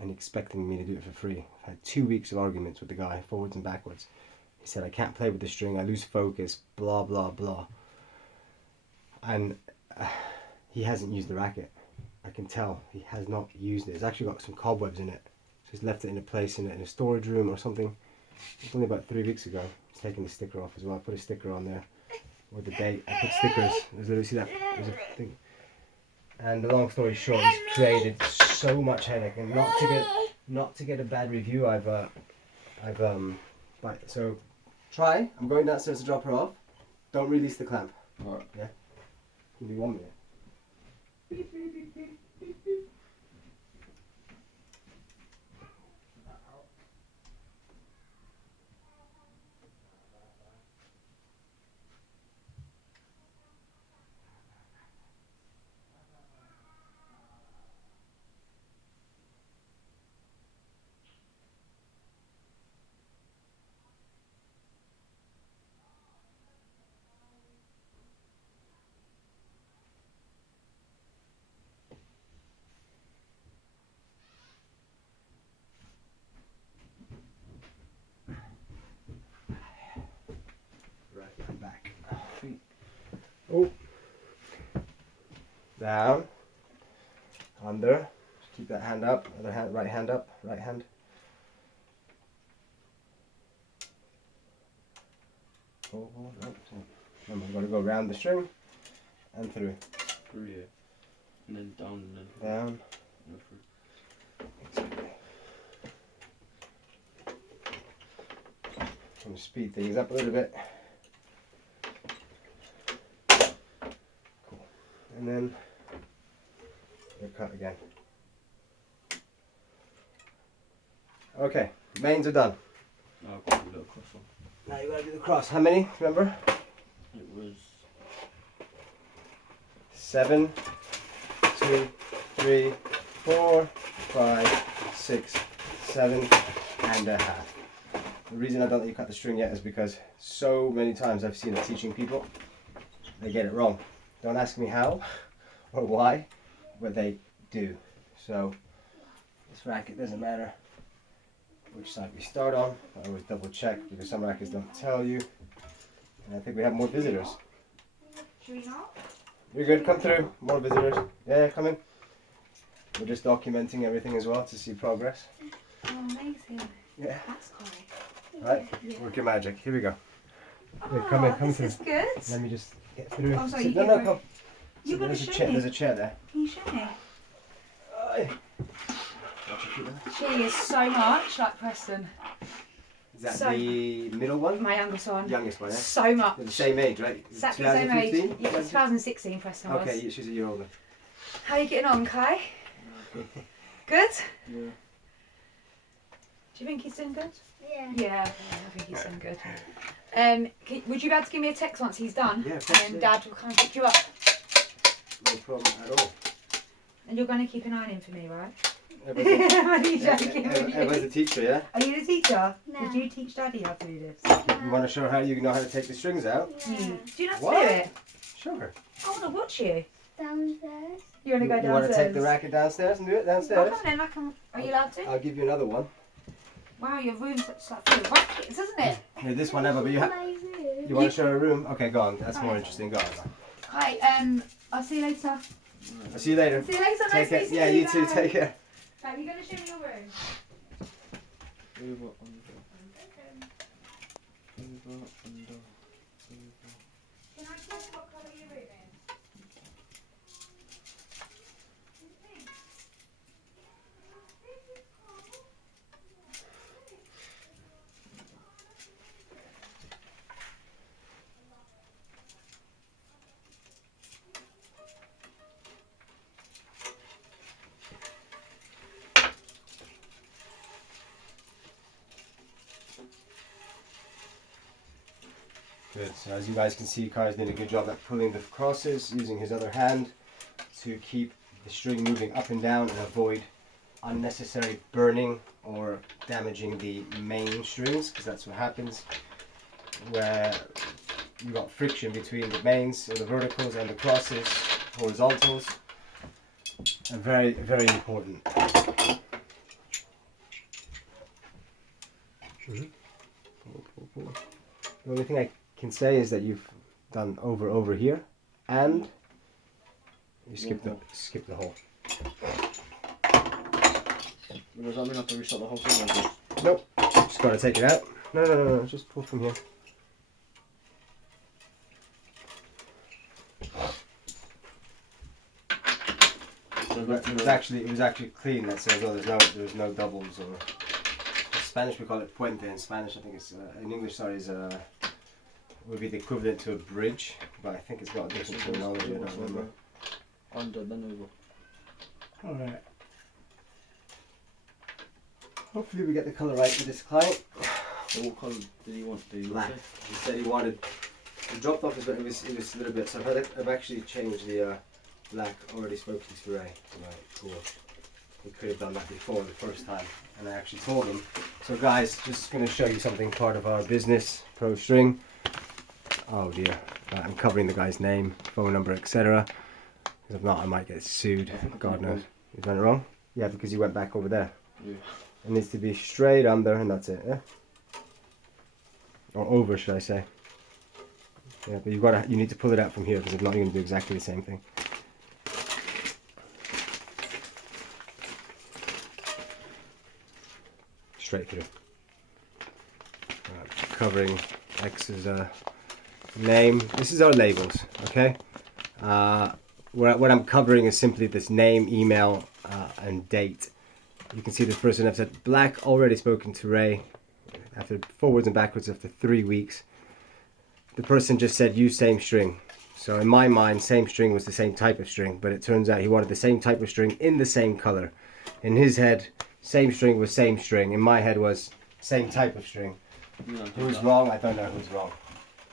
And expecting me to do it for free. I've had 2 weeks of arguments with the guy, forwards and backwards. He said, I can't play with the string, I lose focus, blah, blah, blah. And he hasn't used the racket. I can tell he has not used it. It's actually got some cobwebs in it. So he's left it in a place in a storage room or something. It's only about 3 weeks ago. He's taken the sticker off as well. I put a sticker on there with the date. I put stickers. There's literally, see that? There's a thing. And the long story short, he's created so much headache, and not to get a bad review. So try. I'm going downstairs to drop her off. Don't release the clamp. Alright. Yeah. Give me 1 minute. I'm back. Oh. Down. Under. Keep that hand up. Other hand, right hand up. Right hand. Oh, right. Remember, we've got to go around the string and through. Through here. And then down and then through. Down. And through. Exactly. I'm going to speed things up a little bit. Cool. And then we'll cut again. Okay, mains are done. Now I've got a little cross on. Now you got to do the cross. How many? Remember? It was 7, 2, 3, 4, 5, 6, 7 and a half. The reason I don't let you cut the string yet is because so many times I've seen it teaching people, they get it wrong. Don't ask me how or why, but they do. So this racket doesn't matter which side we start on. I always double check because some rackets don't tell you. And I think we have more visitors. Should we not? You're good, come through. More visitors. Yeah, come in. We're just documenting everything as well to see progress. Oh, amazing. Yeah. That's great. Right? Yeah. Work your magic. Here we go. Here, Oh, come in, come this through. is good. Let me just get through. Oh, sorry, Sit- you no, go no, for it. come. You're going to show There's me. a chair there. Can you show me? Aye. She is so much like Preston. Is that So- the middle one? My youngest one. Youngest one, yeah? So much. They're the same age, right? Exactly the same age. 2015? Yeah, 2016 Preston was. Okay, she's a year older. How are you getting on, Kai? Good? Yeah. Do you think he's doing good? Yeah. Yeah, I think he's doing good. Would you be able to give me a text once he's done? Yeah, of course, And yeah. Dad will come and pick you up. No problem at all. And you're going to keep an eye on him for me, right? Everyone's Are you joking? everyone's a teacher, yeah? Are you the teacher? No. Did you teach Daddy how to do this? You want to show her you know how to take the strings out? Yeah. Do you know how to What? do it? Sure. I want to watch you. Downstairs. You want to go You downstairs? want to take the racket downstairs and do it Well, downstairs? come on then, are you allowed to? I'll give you another one. Wow, your room's such like full of rackets, isn't it? Here, this one ever, but you, My room. you want to show her a room? Okay, go on. That's more interesting. Go on. Hi, I'll see you later. I'll see you later. See you later, nice Take care. meeting Yeah, you too. guys. Take care. Right, you're going to show me your room? Over, under. Over, under. Over. Can I guess what colour your room is? Good. So as you guys can see, Kai's did a good job at pulling the crosses using his other hand to keep the string moving up and down and avoid unnecessary burning or damaging the main strings, because that's what happens where you've got friction between the mains or the verticals and the crosses, horizontals. And very, very important. The only thing I can say is that you've done over here, and you skip the hole. Does that mean I have to restart the whole thing or just? Nope, just gotta take it out. No, just pull from here. It was actually clean. That says, oh, there's no doubles, or in Spanish we call it puente. In Spanish, I think it's in English. Sorry, is would be the equivalent to a bridge, but I think it's got a different terminology. I don't remember. Under, then over. All right. Hopefully we get the colour right with this client. So what colour did he want? Did he Black. say? He said he wanted. He dropped off his, but it was a little bit. So I've actually changed the black. Already spoken to Ray. Right, cool. We could have done that before the first time, and I actually told him. So guys, just going to show you something part of our business, Pro String. Oh dear, I'm covering the guy's name, phone number, etc. Because if not, I might get sued. God knows. You done it wrong? Yeah, because you went back over there. Yeah. It needs to be straight under, and that's it. Yeah. Or over, should I say? Yeah, but you need to pull it out from here, because if not, you're going to do exactly the same thing. Straight through. Covering X's name. This is our labels, okay? What I'm covering is simply this name, email, and date. You can see this person, I've said black, already spoken to Ray, after forwards and backwards after 3 weeks. The person just said use same string. So in my mind, same string was the same type of string, but it turns out he wanted the same type of string in the same color. In his head, same string was same string. In my head was same type of string. No, Who's wrong? I don't know who's wrong.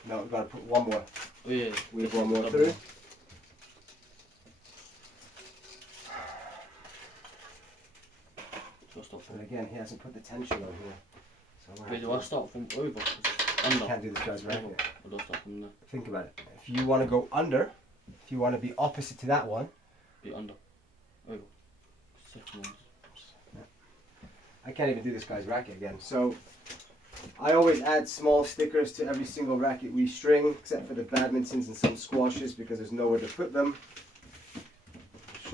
No, we've got to put one more. Oh yeah. We've one more through. So I start But from. again, he hasn't put the tension on here. So Wait, do I start from over? Under. can't do this guy's right. Or do I start from there? Think about it. If you want to go under, if you want to be opposite to that one, Be under. Over. Second one. I can't even do this guy's racket again. So I always add small stickers to every single racket we string, except for the badmintons and some squashes, because there's nowhere to put them.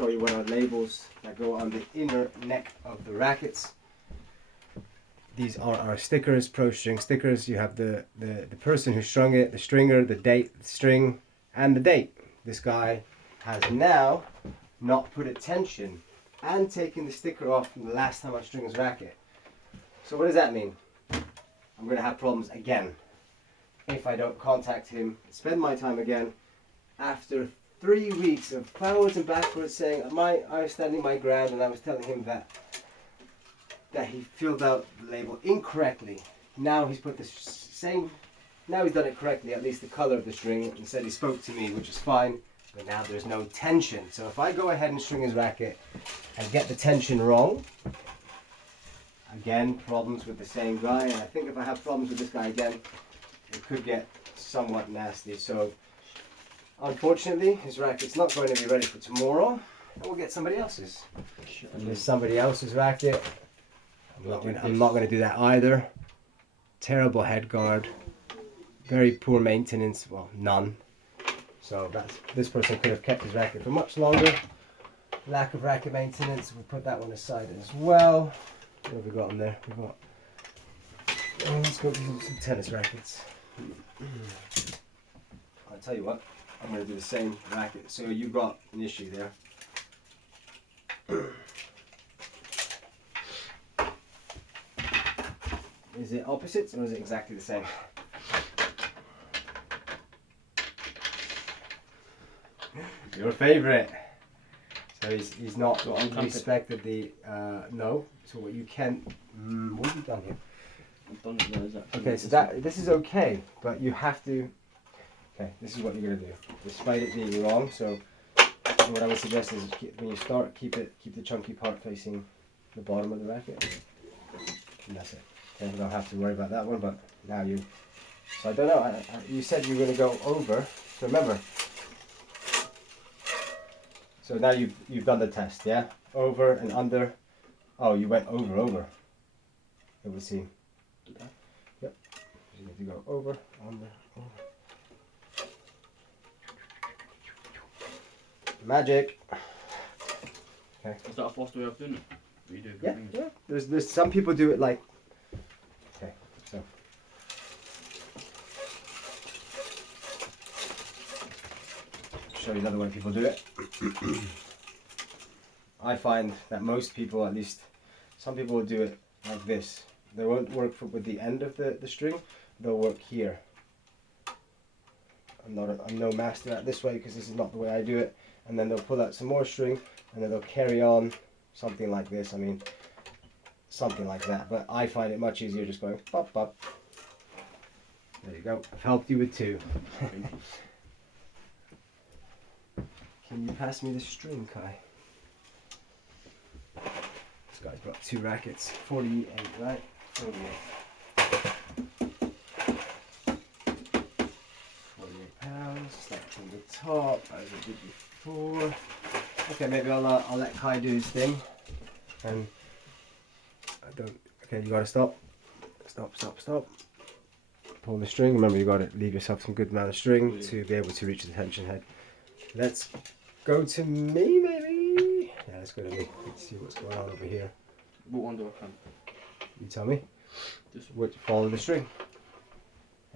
show you what are labels that go on the inner neck of the rackets. These are our stickers, Pro String stickers. You have the person who strung it, the stringer, the date, the string, and the date. This guy has now not put a tension and taken the sticker off from the last time I strung his racket. So what does that mean? I'm going to have problems again if I don't contact him, spend my time again after 3 weeks of forwards and backwards saying I was standing my ground, and I was telling him that he filled out the label incorrectly. Now he's put the same, now he's done it correctly, at least the color of the string, and said he spoke to me, which is fine, but now there's no tension. So if I go ahead and string his racket and get the tension wrong, again, problems with the same guy, and I think if I have problems with this guy again, it could get somewhat nasty. So unfortunately, his racket's not going to be ready for tomorrow, and we'll get somebody else's. And there's somebody else's racket. I'm not going to do that either. Terrible head guard, very poor maintenance, well, none. So this person could have kept his racket for much longer. Lack of racket maintenance, we'll put that one aside as well. What have we got on there? We've got, let's go do some tennis rackets. I'll tell you what, I'm going to do the same racket. So you've got an issue there. Is it opposites or is it exactly the same? Your favourite. So he's not respected the no. So what you can what have you done here? I've done it there, is that? Okay, so this is okay, but you have to. Okay, this is what you're gonna do. Despite it being wrong, so what I would suggest is when you start, keep the chunky part facing the bottom of the racket, and that's it. Okay, you don't have to worry about that one, but now you. So I don't know. You said you were gonna go over. So remember. So now you've done the test, yeah? Over and under. Oh, you went over. It would seem. Yep. You have to go over, under, over. Magic. Okay. Is that a faster way of doing it? What you do? Yeah. There's some people do it like. Okay. So. Show you another way people do it. I find that most people, at least some people, will do it like this. They won't work with the end of the string. They'll work here. I'm no master at this way because this is not the way I do it. And then they'll pull out some more string, and then they'll carry on something like this. I mean, something like that. But I find it much easier just going pop pop. There you go. I've helped you with two. Can you pass me the string, Kai? This guy's brought two rackets. 48, right? 48. 48 pounds. Start from the top, as I did before. Okay, maybe I'll let Kai do his thing. And I don't. Okay, you gotta stop. Stop. Pull the string. Remember, you gotta leave yourself some good amount of string to be able to reach the tension head. Let's go to me, maybe. Yeah, let's go to me. Let's see what's going on over here. What one do I clamp? You tell me. This one. What, follow the string.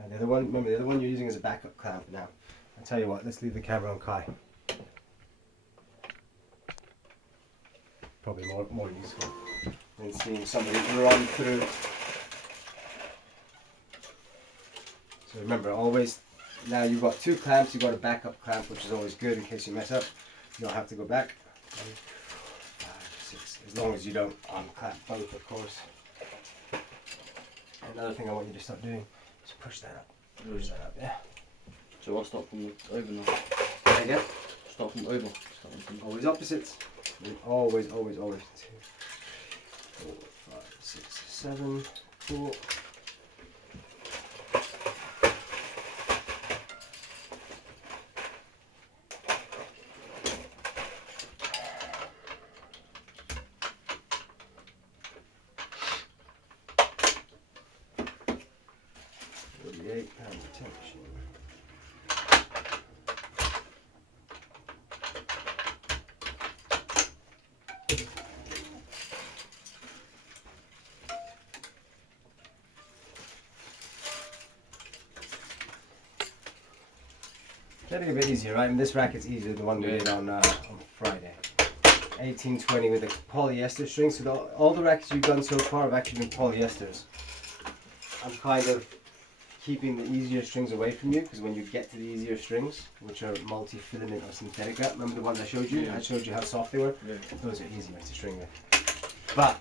And the other one, remember, the other one you're using is a backup clamp now. I'll tell you what, let's leave the camera on Kai. Probably more useful than seeing somebody run through. So remember, always, now you've got two clamps, you've got a backup clamp, which is always good in case you mess up. You don't have to go back. 5, 6, as long as you don't unclamp both, of course. Another thing I want you to start doing is push that up. Push that up, yeah. So I'll start from over now. There you go. Start from over. Always opposites. Always. 2, 4, 5, 6, 7, 4. £48 tension. Getting a bit easier, right? And this racket's easier than the one we Yeah. did on Friday. 1820 with a polyester string. So all the rackets you've done so far have actually been polyesters. I'm kind of keeping the easier strings away from you because when you get to the easier strings, which are multi-filament or synthetica, remember the ones I showed you? Yeah. I showed you how soft they were. Yeah. Those are easier to string with. But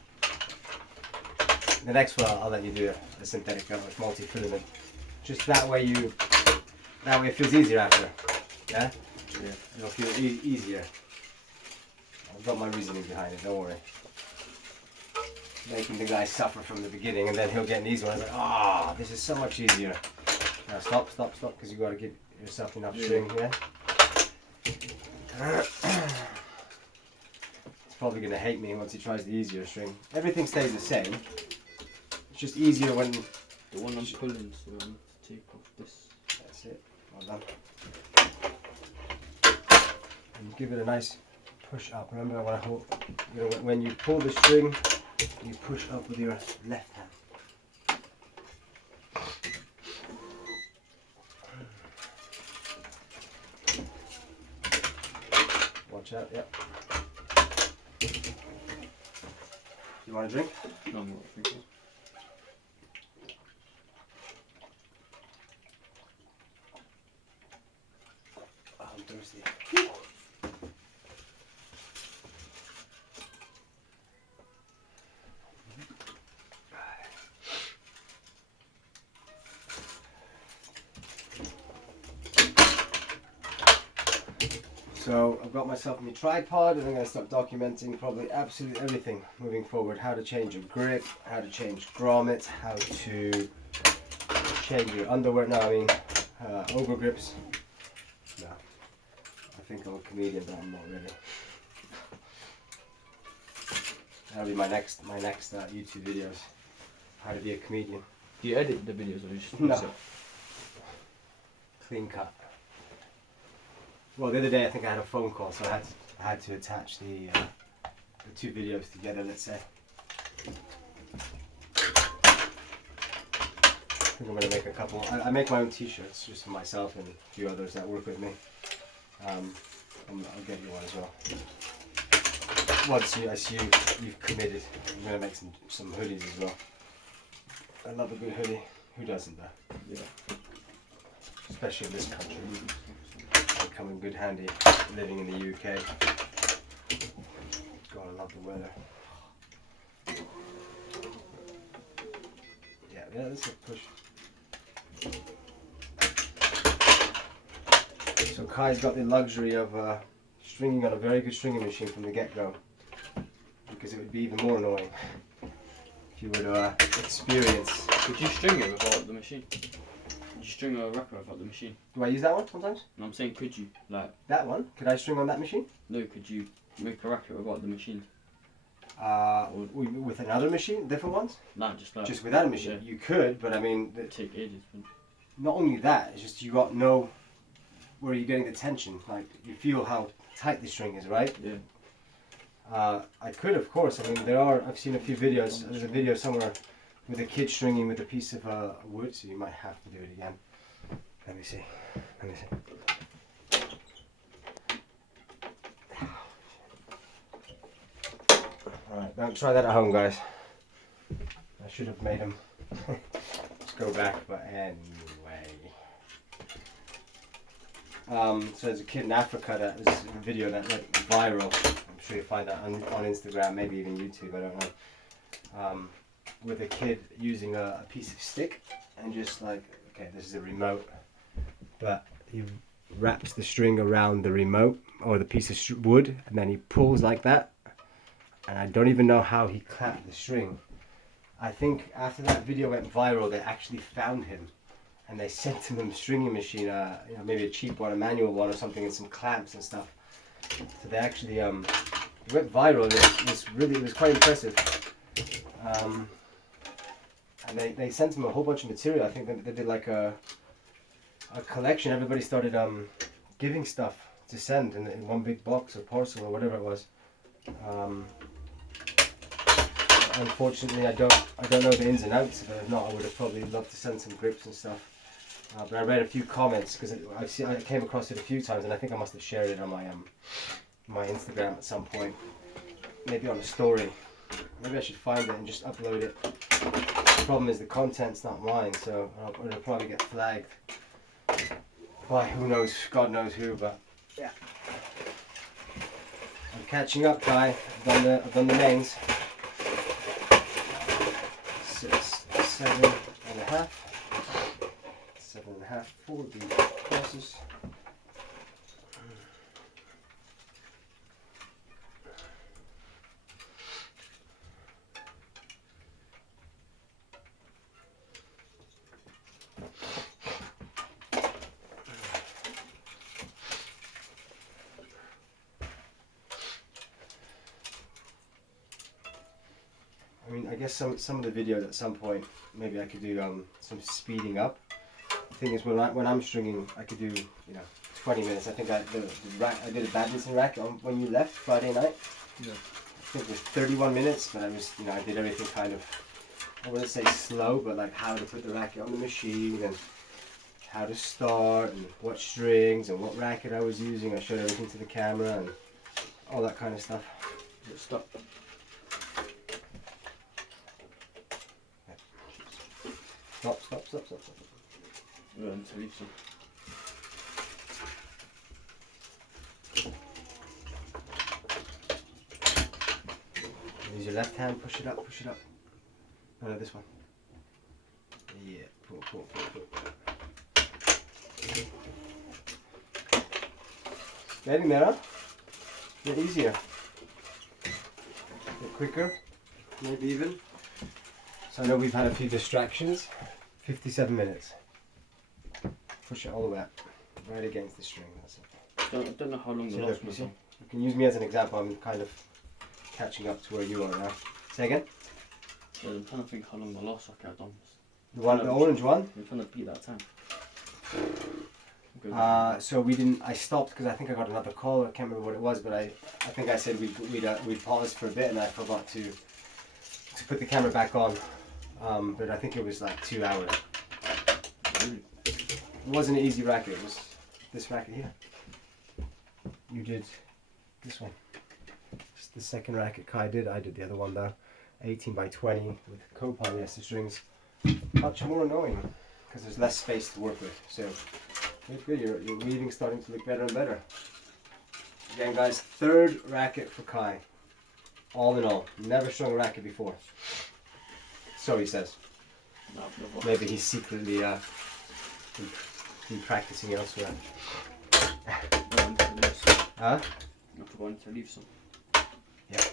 the next one I'll let you do a synthetica with multi-filament. Just that way it feels easier after. Yeah? Yeah. It'll feel easier. I've got my reasoning behind it, don't worry. Making the guy suffer from the beginning and then he'll get an easy one. Like, this is so much easier. Now stop, because you got to give yourself enough string, yeah? He's probably going to hate me once he tries the easier string. Everything stays the same. It's just easier when... The one I'm pulling, so I need to take off this. That's it. Well done. And give it a nice push up. Remember when I hold, when you pull the string, you push up with your left hand. Watch out, yep. You want a drink? No, I'm not thinking. Oh, I'm thirsty. So I've got myself a new tripod and I'm going to start documenting probably absolutely everything moving forward. How to change a grip, how to change grommets, how to change your underwear, over grips. No, I think I'm a comedian but I'm not really. That'll be my next YouTube videos. How to be a comedian. Do you edit the videos or you just No. post it? Clean cut. Well, the other day I think I had a phone call, so I had to attach the two videos together. Let's say. I think I'm gonna make a couple. I make my own T-shirts just for myself and a few others that work with me. I'll get you one as well. Once I see you've committed, I'm gonna make some hoodies as well. I love a good hoodie. Who doesn't though? Yeah. Especially in this country. They come in good handy living in the UK. God, I love the weather. Yeah, let's push. So Kai's got the luxury of stringing on a very good stringing machine from the get-go, because it would be even more annoying if you were to experience. Could you string it without the machine? Could you string a record without the machine? Do I use that one sometimes? No, I'm saying could you? Like, That one? Could I string on that machine? no, could you make a racket without the machine? With another machine, different ones? Nah, just like, Just without a machine, you could, but I mean, take ages. But not only that, it's just you got no where you're getting the tension. Like you feel how tight the string is, right? yeah. I could, of course. I mean, I've seen a few videos. There's a video somewhere with a kid stringing with a piece of wood, so you might have to do it again. Let me see. Alright, don't try that at home, guys. I should have made them. Let's go back, but anyway. So there's a kid in Africa that there's a video that went viral. I'm sure you'll find that on Instagram, maybe even YouTube, I don't know. With a kid using a piece of stick and just like, okay, this is a remote, but he wraps the string around the remote or the piece of wood and then he pulls like that. And I don't even know how he clamped the string. I think after that video went viral, they actually found him and they sent him a stringing machine, maybe a cheap one, a manual one or something, and some clamps and stuff. So they actually it went viral. It was quite impressive. And they sent him a whole bunch of material. I think they did like a collection. Everybody started giving stuff to send in one big box or parcel or whatever it was. Unfortunately, I don't know the ins and outs of it. If not, I would have probably loved to send some grips and stuff. But I read a few comments because I came across it a few times, and I think I must have shared it on my Instagram at some point. Maybe on a story. Maybe I should find it and just upload it. The problem is the content's not mine, so it'll probably get flagged by who knows, God knows who. But yeah, I'm catching up, Kai. I've done the mains. 6, 7.5. 7.5 for the crosses. I mean, I guess some of the videos at some point, maybe I could do some speeding up. The thing is, when I'm stringing, I could do 20 minutes. I think I did a badminton rack when you left Friday night. Yeah. I think it was 31 minutes, but I did everything kind of, I wouldn't say slow, but like how to put the racket on the machine and how to start and what strings and what racket I was using. I showed everything to the camera and all that kind of stuff. Stop. Stop. We're going to leave some. Use your left hand, push it up. No, this one. Yeah, pull. Getting there, huh? A bit easier. A bit quicker, maybe even. So I know we've had a few distractions. 57 minutes. Push it all the way up, right against the string. That's it. I don't know how long the See, last look, you was. see? You can use me as an example. I'm kind of catching up to where you are now. Say again? Yeah, I'm trying to think how long the last socket I've done The was. orange one? I'm trying to beat that time. So I stopped because I think I got another call. I can't remember what it was, but I think I said we'd pause for a bit, and I forgot to put the camera back on. But I think it was like 2 hours. Really? It wasn't an easy racket. It was this racket here. You did this one. It's the second racket Kai did. I did the other one though. 18 by 20 with copolyester strings. Much more annoying because there's less space to work with. So good. Your weaving's starting to look better and better. Again, guys, third racket for Kai. All in all, never strung a racket before. So he says. No, Maybe he's secretly been practicing elsewhere. Huh? I'm going to leave some. Yeah.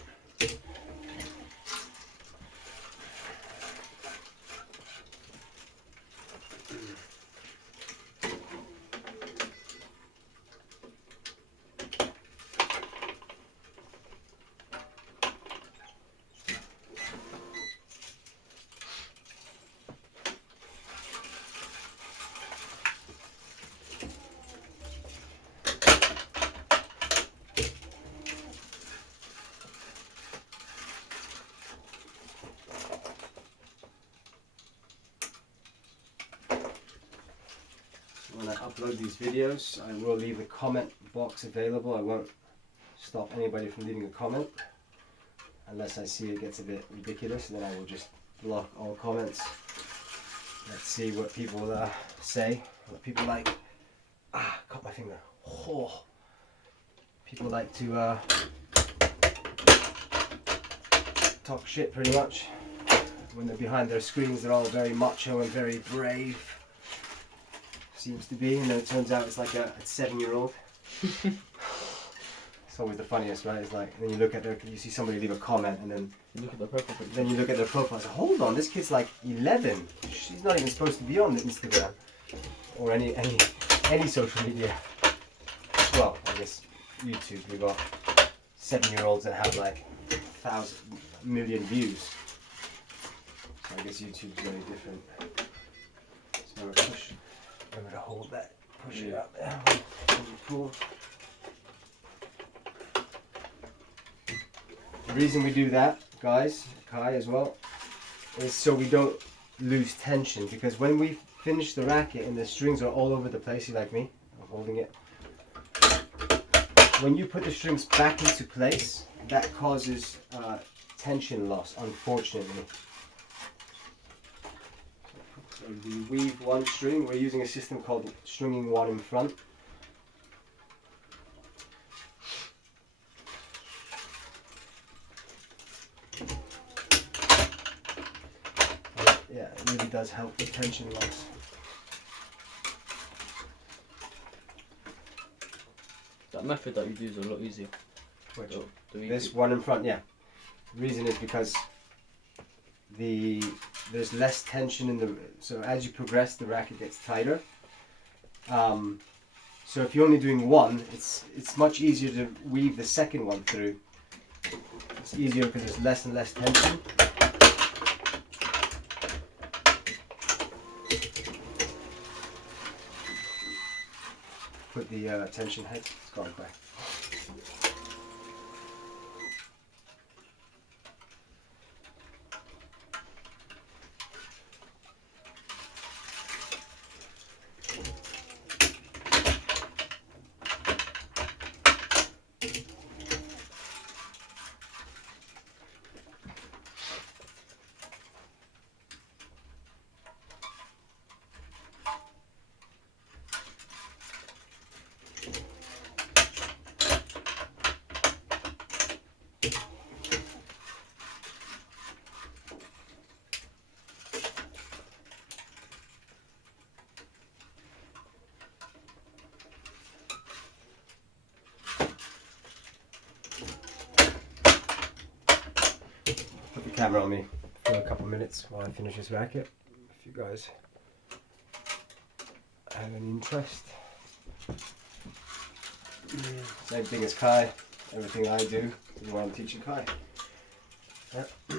When I upload these videos, I will leave the comment box available. I won't stop anybody from leaving a comment unless I see it gets a bit ridiculous, and then I will just block all comments. Let's see what people say, what people like. Cut my finger. Oh. People like to talk shit pretty much. When they're behind their screens, they're all very macho and very brave. Seems to be, and then it turns out it's like a 7-year-old. It's always the funniest, right? It's like, then you look at you see somebody leave a comment, and then You look at the profile picture. then you look at their profile and say, hold on, this kid's like 11. She's not even supposed to be on the Instagram or any social media. Well, I guess YouTube, we've got 7-year-olds that have like 1,000 million views. So I guess YouTube's very different. So we're push. Remember to hold that, push it up there, hold it cool. The reason we do that, guys, Kai as well, is so we don't lose tension, because when we finish the racket and the strings are all over the place, you like me, I'm holding it. When you put the strings back into place, that causes tension loss, unfortunately. So we weave one string. We're using a system called stringing one in front. Yeah, it really does help with tension loss. That method that you do is a lot easier. Which? The This one in front, yeah. The reason is because there's less tension in the, so as you progress the racket gets tighter. So if you're only doing one, it's much easier to weave the second one through. It's easier because there's less and less tension. Put the tension head, it's gone back. Put the camera on me for a couple of minutes while I finish this racket, if you guys have any interest. Same thing as Kai, everything I do is what I'm teaching Kai. Yep. So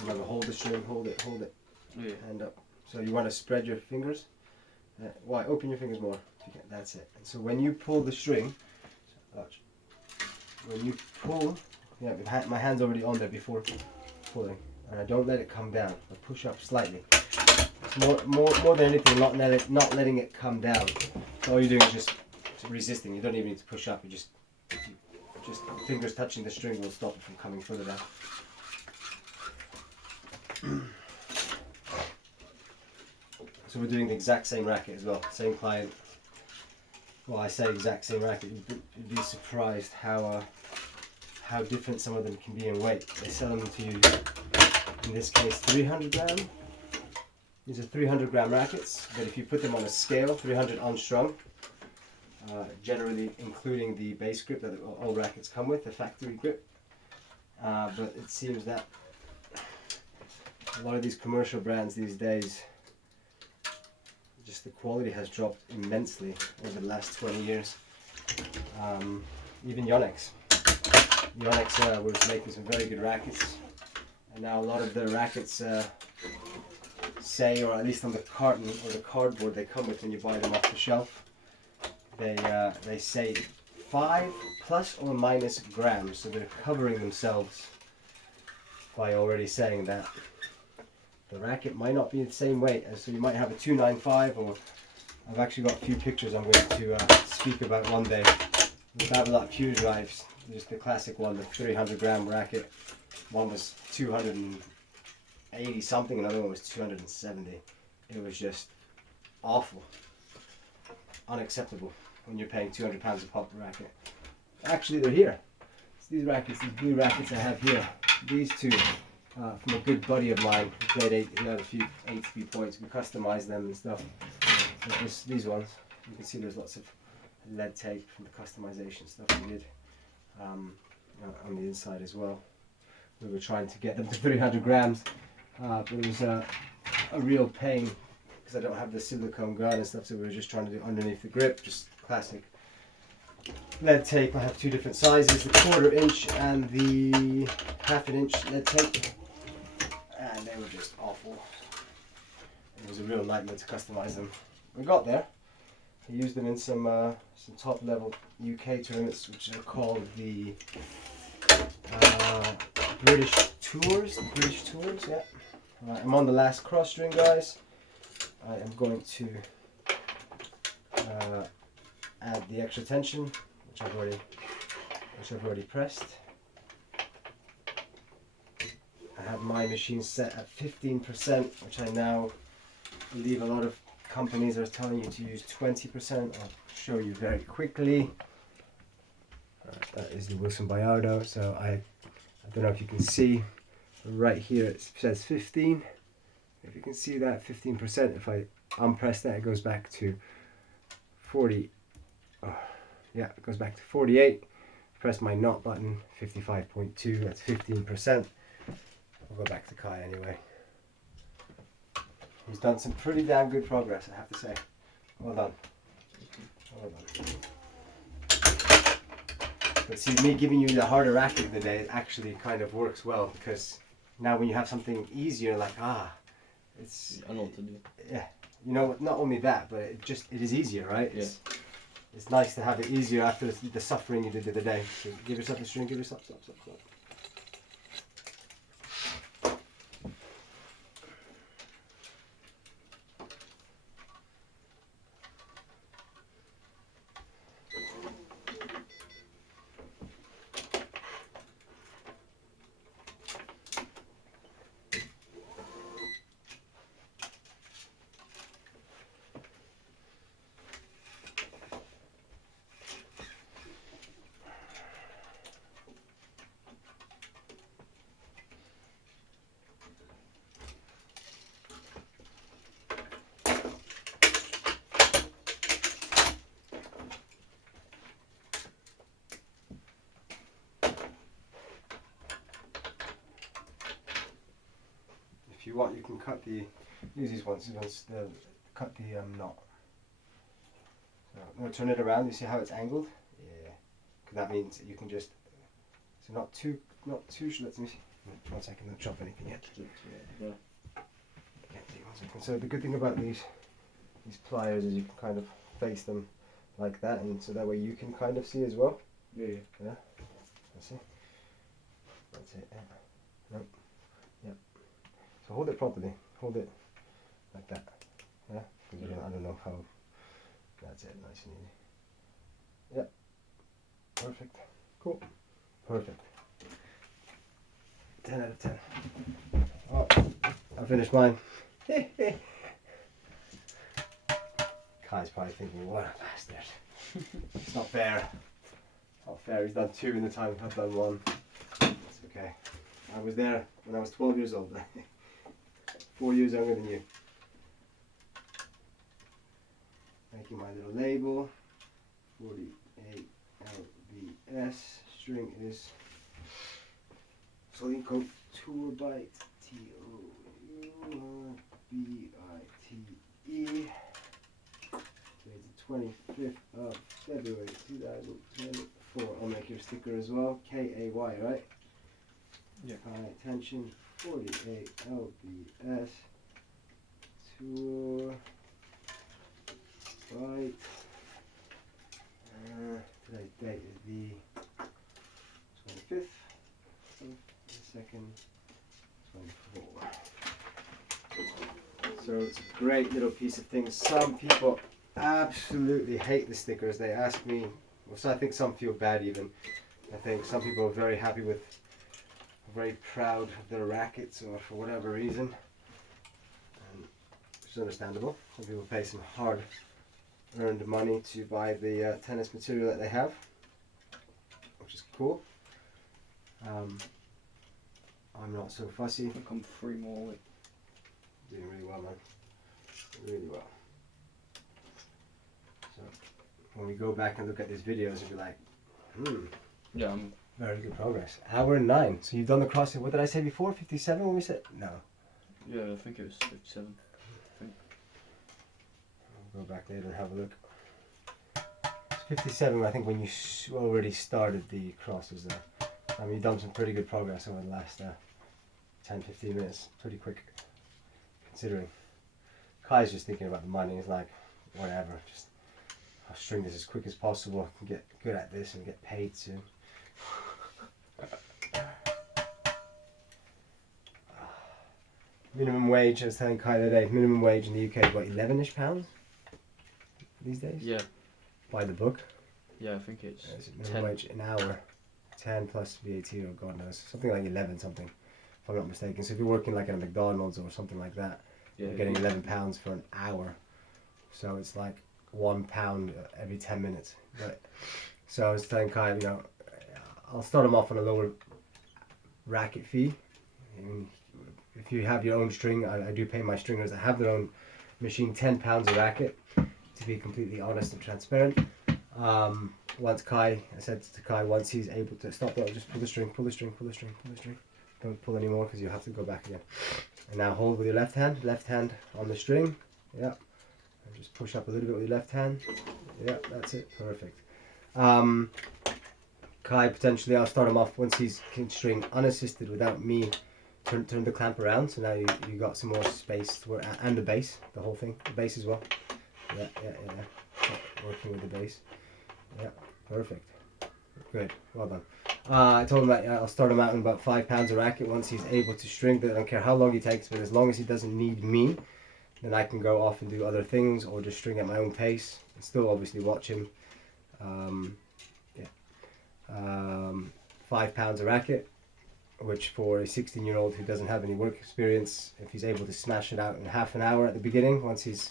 remember, hold the string, hold it, Yeah. hand up. So you want to spread your fingers. Why? Open your fingers more. If you can. That's it. And so when you pull the string, watch. When you pull, yeah, my hand's already on there before pulling, and I don't let it come down. I push up slightly. It's more than anything, not letting it come down. So all you're doing is just resisting. You don't even need to push up. You just fingers touching the string will stop it from coming further down. So we're doing the exact same racket as well, same client. Well, I say exact same racket. You'd be surprised how different some of them can be in weight. They sell them to you, in this case, 300 gram. These are 300 gram rackets, but if you put them on a scale, 300 unstrung, generally including the base grip that all rackets come with, the factory grip. But it seems that a lot of these commercial brands these days, just the quality has dropped immensely over the last 20 years. Even Yonex. Yonex was making some very good rackets, and now a lot of the rackets say, or at least on the carton or the cardboard they come with when you buy them off the shelf, they say 5 plus or minus grams, so they're covering themselves by already saying that the racket might not be the same weight, so you might have a 295, or I've actually got a few pictures I'm going to speak about one day. The Babolat Pew drives, just the classic one, the 300 gram racket. One was 280 something, another one was 270. It was just awful, unacceptable when you're paying 200 pounds a pop racket. Actually, they're here. It's these rackets, these blue rackets I have here. These two. From a good buddy of mine, grade 8, he had a few ATP points. We customized them and stuff. So these ones, you can see there's lots of lead tape from the customization stuff we did on the inside as well. We were trying to get them to 300 grams, but it was a real pain because I don't have the silicone guard and stuff, so we were just trying to do underneath the grip, just classic lead tape. I have two different sizes, the 1/4 inch and the 1/2 inch lead tape. And they were just awful. It was a real nightmare to customize them. We got there. He used them in some top level UK tournaments, which are called the British Tours. Yeah. Alright, I'm on the last cross string, guys. I am going to add the extra tension, which I've already pressed. I have my machine set at 15%, which I now believe a lot of companies are telling you to use 20%. I'll show you very quickly. That is the Wilson Bayardo. So I don't know if you can see right here it says 15. If you can see that 15%, if I unpress that, it goes back to 40. Oh, yeah, it goes back to 48. Press my not button, 55.2. That's 15%. I'll go back to Kai anyway. He's done some pretty damn good progress, I have to say. Well done. Well done. But see, me giving you the harder racket of the day actually kind of works well, because now when you have something easier, like it's. I know what to do. Yeah, you know, not only that, but it is easier, right? Yeah. It's nice to have it easier after the suffering you did the other day. So give yourself a string, give yourself stop. If you want, you can use these ones. Cut the knot. So I'm going to turn it around. You see how it's angled? Yeah. Because that means that you can just. So not too. Let me see. 1 second. Don't chop anything yet. Yeah. Can't see, 1 second. So the good thing about these pliers is you can kind of face them like that, and so that way you can kind of see as well. Yeah. Yeah. Let's see. That's it. Yeah. Nope. Yep. So hold it properly. Hold it like that. Yeah. Because I don't know how. That's it. Nice and easy. Yep. Perfect. Cool. Perfect. 10 out of 10. Oh, I finished mine. Kai's probably thinking, what a bastard. It's not fair. Not fair. He's done 2 in the time I've done 1. It's okay. I was there when I was 12 years old. 4 years younger than you. Making my little label. 48 LBS. String is Solinco Tour Bite TOURBITE. Today's the 25th of February 2024. I'll make your sticker as well. KAY, right? Yeah. High tension 48 LBS Tour Bite. Today's date is the 25th of the 2nd, 24. So it's a great little piece of things. Some people absolutely hate the stickers. They ask me, well, so I think some feel bad even. I think some people are very happy with, very proud of their rackets, or for whatever reason. And it's understandable. Some people pay some hard earned money to buy the tennis material that they have, which is cool. I'm not so fussy. I think I'm 3 more away. Doing really well, man. Really well. So when we go back and look at these videos, you'll be like, Yeah, very good progress. Hour and 9. So you've done the crossing. What did I say before? 57 when we said? No. I think it was 57. We'll go back later and have a look. It's 57, I think, when you already started the crosses there. I mean, you've done some pretty good progress over the last 10-15 minutes. Pretty quick, considering. Kai's just thinking about the money. He's like, whatever, just I'll string this as quick as possible. I can get good at this and get paid soon. Minimum wage, I was telling Kai the other day, minimum wage in the UK is what, 11ish pounds these days? Yeah. By the book. Yeah, I think it's Minimum 10. wage an hour. 10 plus VAT or God knows. Something like 11 something, if I'm not mistaken. So if you're working like at a McDonald's or something like that, Yeah, you're getting £11 for an hour. So it's like £1 every 10 minutes. But, so I was telling Kai, you know, I'll start him off on a lower racket fee. And if you have your own string, I do pay my stringers that have their own machine £10 a racket, to be completely honest and transparent. Once Kai, I said to Kai, once he's able to stop that, just pull the string, pull the string, pull the string, pull the string. Don't pull anymore because you'll have to go back again. And now hold with your left hand on the string. Yeah. And just push up a little bit with your left hand. Yeah, that's it. Perfect. Kai, potentially, I'll start him off once he's can string unassisted without me. Turn the clamp around, so now you got some more space to work, and the bass, the whole thing, the bass as well. Yeah. Working with the bass. Yeah, perfect. Good, well done. I told him that I'll start him out in about £5 a racket once he's able to string. I don't care how long he takes, but as long as he doesn't need me, then I can go off and do other things or just string at my own pace and still obviously watch him. £5 a racket, which for a 16-year-old who doesn't have any work experience, if he's able to smash it out in half an hour at the beginning, once he's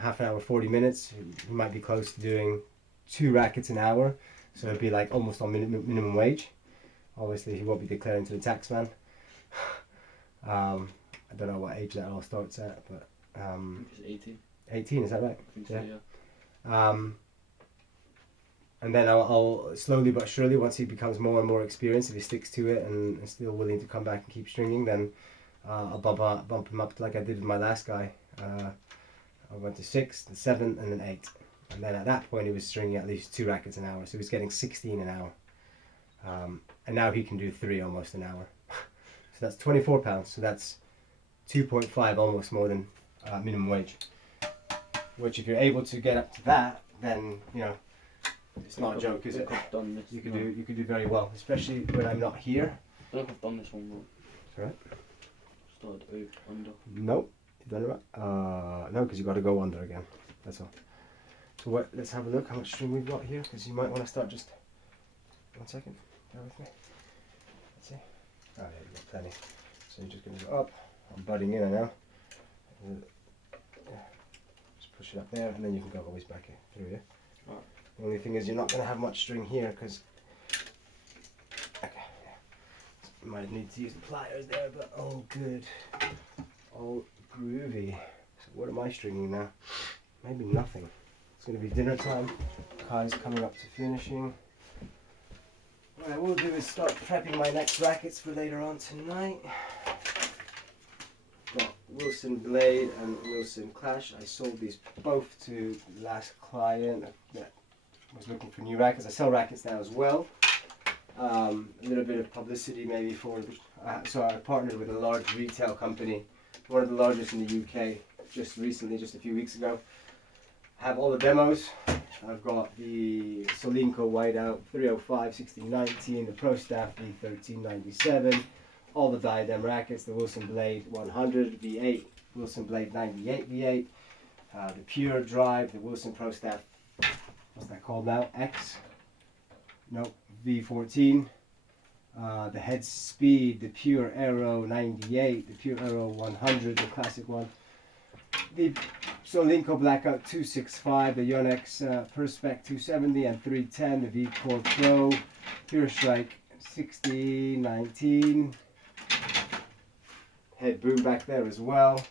half an hour, 40 minutes, he might be close to doing 2 rackets an hour, so it'd be like almost on minimum wage. Obviously he won't be declaring to the tax man. I don't know what age that all starts at, but I think it's 18. 18, is that right? I think so, yeah. And then I'll slowly but surely, once he becomes more and more experienced, if he sticks to it and is still willing to come back and keep stringing, then I'll bump him up like I did with my last guy. I went to 6, then 7, and then 8. And then at that point he was stringing at least 2 rackets an hour, so he was getting 16 an hour. And now he can do 3 almost an hour. So that's £24, so that's 2.5, almost more than minimum wage. Which if you're able to get up to that, then, you know, it's not a joke, is it? I've done this. You could do very well, especially when I'm not here. I don't know if I've done this one wrong. It's alright. Started over, under. Nope, you've done it right. No, because you got to go under again. That's all. So let's have a look how much string we've got here, because you might want to start just 1 second. Bear with me. Let's see. Oh, yeah, you've got plenty. So you're just going to go up. I'm butting in now. Just push it up there, and then you can go always back through here. Right. The only thing is you're not going to have much string here, because you might need to use the pliers there, but all good. All groovy. So what am I stringing now? Maybe nothing. It's going to be dinner time. Kai's coming up to finishing. What I will do is start prepping my next rackets for later on tonight. Got Wilson Blade and Wilson Clash. I sold these both to the last client that was looking for new rackets. I sell rackets now as well. A little bit of publicity maybe for so I partnered with a large retail company, one of the largest in the UK, just recently, just a few weeks ago. Have all the demos. I've got the Solinco Whiteout 305 1619, the Pro Staff V1397, all the diadem rackets, the Wilson Blade 100 V8, Wilson Blade 98 V8, the Pure Drive, the Wilson Pro Staff, what's that called now? X? Nope, V14, the Head Speed, the Pure Aero 98, the Pure Aero 100, the classic one, the Solinco Blackout 265, the Yonex Perspec 270 and 310, the V-Core Pro, Pure Strike 1619, head boom back there as well,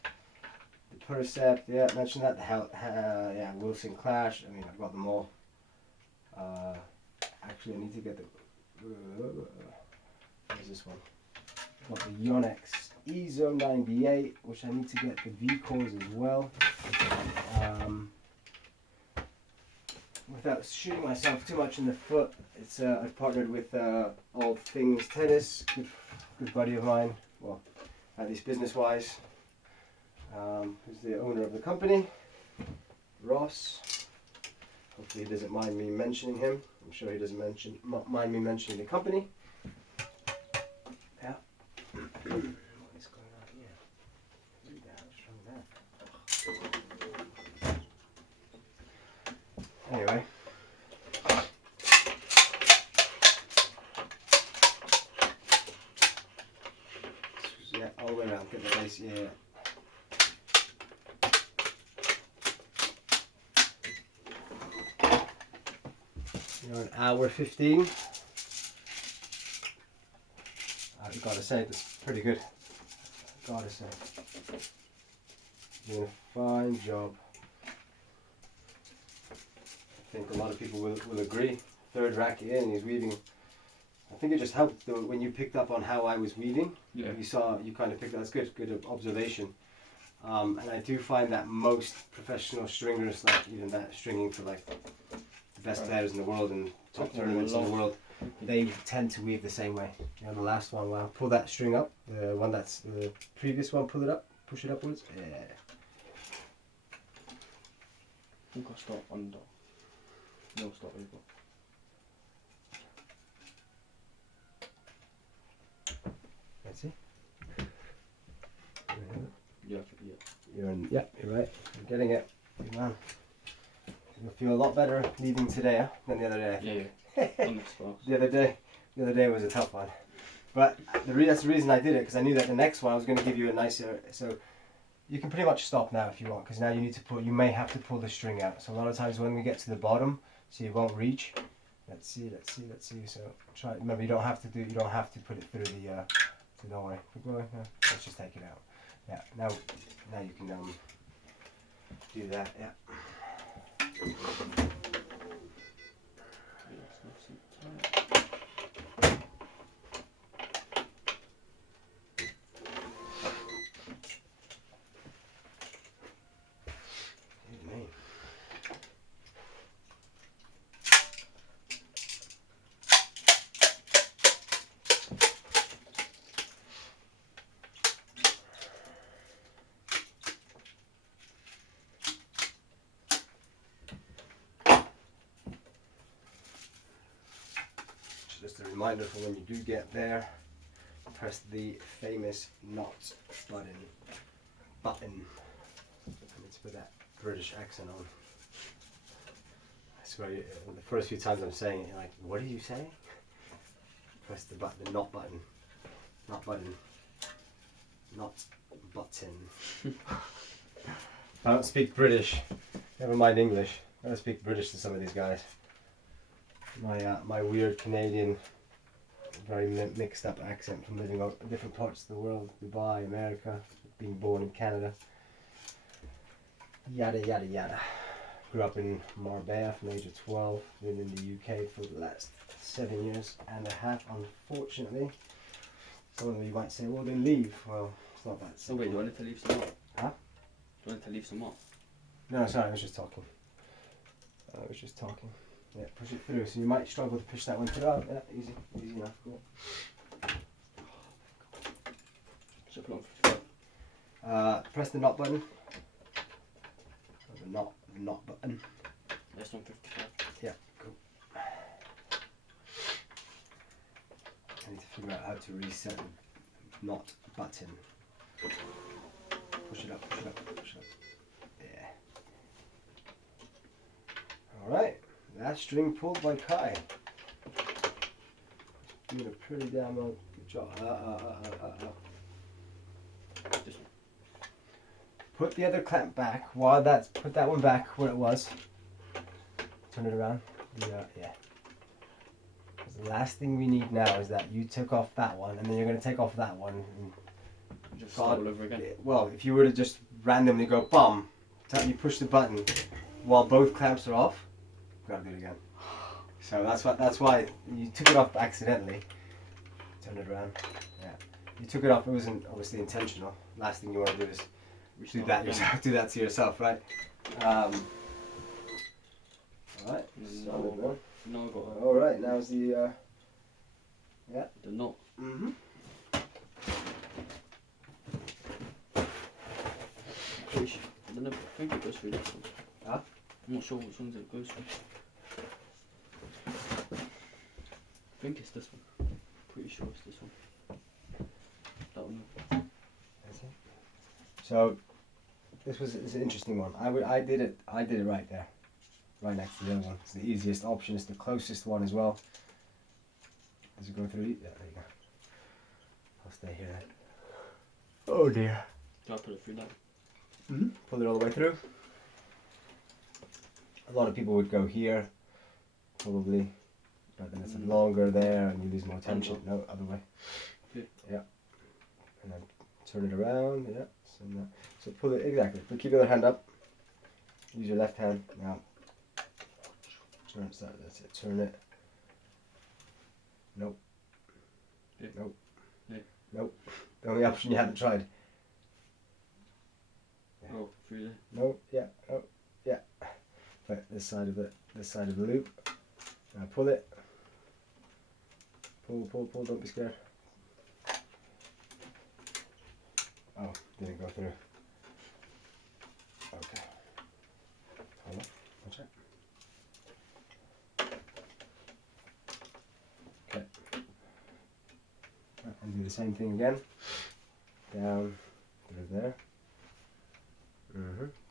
the Percept, yeah, I mentioned that, the Wilson Clash, I mean I've got them all. Actually I need to get the, where's this one? Got the Yonex Ezone 98, which I need to get the V-cores as well. Without shooting myself too much in the foot, it's I've partnered with All Things Tennis, good buddy of mine, well, at least business-wise, who's the owner of the company, Ross. Hopefully he doesn't mind me mentioning him. I'm sure he doesn't mind me mentioning the company. Yeah. What is going on here? Look at how strong that. Anyway. Yeah, all the way around. Get the base. Yeah. You're an hour 15. I've got to say, that's pretty good. Gotta say. Doing a fine job. I think a lot of people will agree. Third racket in, he's weaving. I think it just helped though when you picked up on how I was weaving. Yeah. You kind of picked up. That's good observation. And I do find that most professional stringers, like even that stringing for like the best players in the world and top tournaments in the world, they tend to weave the same way. You know, the last one, well, pull that string up. The one that's the previous one, pull it up, push it upwards. Yeah. I think I'll start under. No, start over. Let's see. Yeah, Yeah, you're right. You're getting it. Good man. You'll feel a lot better leaving today than the other day. Yeah. On this fast. The other day was a tough one, but that's the reason I did it, because I knew that the next one I was going to give you a nicer. So you can pretty much stop now if you want, because now you need to pull. You may have to pull the string out. So a lot of times when we get to the bottom, so you won't reach. Let's see. So try. Remember, you don't have to put it through the. So don't worry. Keep going. No, let's just take it out. Yeah. Now you can do that. Yeah. Just a reminder for when you do get there, press the famous not button. Let's put that British accent on. I swear, the first few times I'm saying it, you're like, what are you saying? Press the button, the not button. Not button. Not button. I don't speak British. Never mind English. I don't speak British to some of these guys. My weird Canadian, very mixed up accent from living in different parts of the world, Dubai, America, being born in Canada, yada yada yada. Grew up in Marbella from the age of 12, been in the UK for the last 7 years and a half, unfortunately. Some of you might say, well then leave. Well, it's not that So simple. wait, do you want it to leave some more? Huh? Do you want it to leave some more? No, sorry, I was just talking. Yeah, push it through. So you might struggle to push that one through. Oh, yeah, easy enough. Cool. So put on 55. Press the not button. Or the not button. That's on 55. Yeah, cool. I need to figure out how to reset the not button. Push it up. Yeah. Alright. That string pulled by Kai. Doing a pretty damn good job. This one. Put the other clamp back. Put that one back where it was. Turn it around. Yeah. 'Cause the last thing we need now is that you took off that one, and then you're going to take off that one. And Just start all over again. well, if you were to just randomly go bum, you push the button while both clamps are off. Gotta do it again. So that's why you took it off accidentally. Turn it around. Yeah. You took it off. It wasn't obviously intentional. Last thing you want to do is do that yourself. Do that to yourself, right? All right. Solid one. No, I got All right. Now's the the knot. Mhm. I think it goes through this one. Huh? I'm not sure which ones it goes for. I think it's this one. Pretty sure it's this one. That one. That's it. So it's an interesting one. I did it right there, right next to the other one. It's the easiest option. It's the closest one as well. Does it go through? Yeah, there you go. I'll stay here then. Oh dear. Do I put it through that? Mm-hmm. Pull it all the way through. A lot of people would go here, probably, but then it's longer there and you lose more tension. No, other way. Okay. Yeah. And then turn it around. Yeah. So pull it exactly. But keep your other hand up. Use your left hand now. Turn it. That's it. Turn it. Nope. Yeah. Nope. Yeah. Nope. The only option you haven't tried. Yeah. Oh, through there. No. Yeah. Oh. Yeah. Right. This side of the loop. Now pull it. Pull. Don't be scared. Oh, didn't go through. Okay. Hold on. Watch it. Okay. And do the same thing again. Down through there.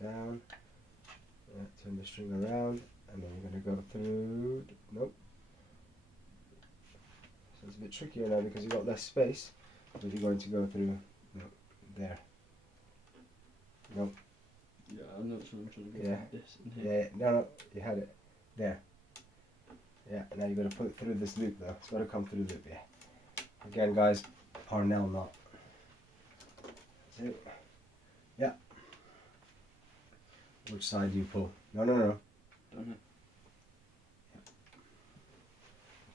Down. Yeah, turn the string around, and then you're going to go through. Nope. So it's a bit trickier now because you've got less space. But you're going to go through. Nope. There. Nope. Yeah, I know which one I'm trying to go Yeah. through this and here. Yeah, no, you had it. There. Yeah, now you've got to put it through this loop though. It's got to come through the loop, yeah. Again, guys, Parnell knot. That's it. Yeah. Which side do you pull? No. Don't know.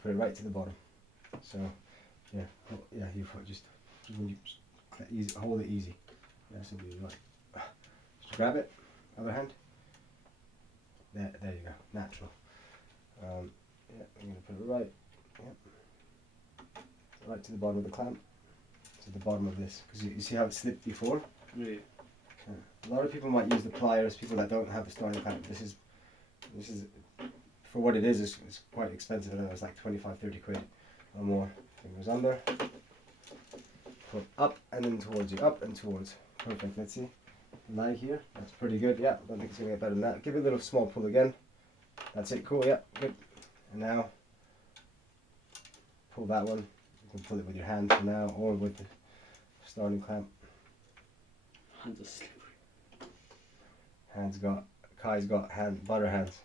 Put it right to the bottom. So, yeah, you put just when you easy, hold it easy. Yeah, so you like, just grab it, other hand. There you go, natural. Yeah, I'm going to put it right, right to the bottom of the clamp, to the bottom of this, because you see how it slipped before? Yeah. A lot of people might use the pliers, people that don't have the starting clamp. This is, for what it is, it's quite expensive. I know it's like 25-30 quid or more. Fingers under, pull up and then towards you, up and towards. Perfect, let's see. Lie here, that's pretty good, yeah. Don't think it's going to get better than that. Give it a little small pull again. That's it, cool, yeah, good. And now, pull that one. You can pull it with your hand for now, or with the starting clamp. Hands are slippery. Kai's got butter hands.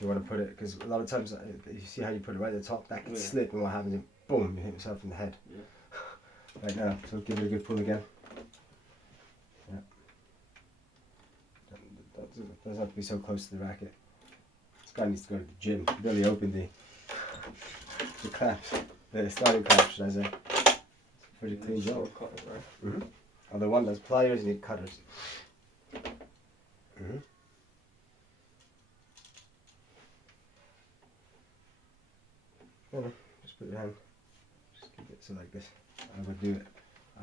You want to put it, because a lot of times you see how you put it right at the top, that can slip, and what happens is boom, you hit yourself in the head. Yeah. Right now, so give it a good pull again. Yeah. Doesn't have to be so close to the racket. This guy needs to go to the gym. Really open the clamps, the starting clamps, should I say. It's a pretty clean job. Right? Other one, there's pliers, you need cutters. No, just put your hand, just keep it so like this. I would do it.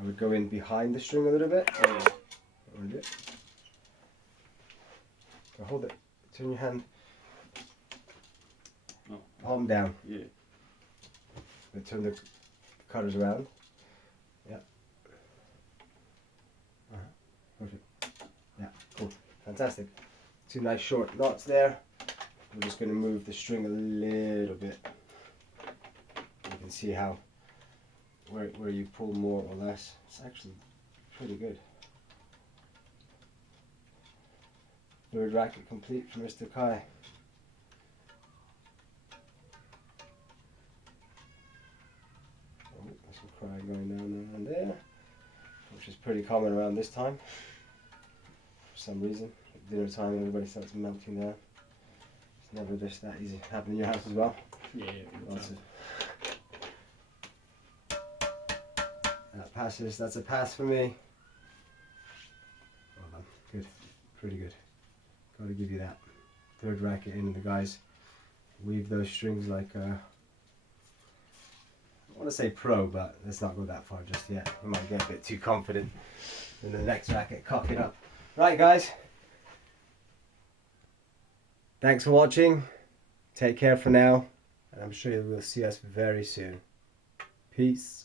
I would go in behind the string a little bit. Oh, yeah. I would do it. So hold it, turn your hand, palm down. Yeah. Then turn the cutters around. Yeah. Perfect. Yeah, cool. Fantastic. Two nice short knots there. We're just going to move the string a little bit. You can see how where you pull more or less. It's actually pretty good. Third racket complete for Mr. Kai. Oh, there's some cry going down around there, which is pretty common around this time. For some reason, at dinner time, everybody starts melting down. It's never just that easy. Happen in your house as well? Yeah. Lots of. That passes. That's a pass for me. Well done. Good. Pretty good. Got to give you that. Third racket in, and the guys weave those strings like want to say pro, but let's not go that far just yet. We might get a bit too confident in the next racket, cock it up. Right, guys. Thanks for watching. Take care for now, and I'm sure you will see us very soon. Peace.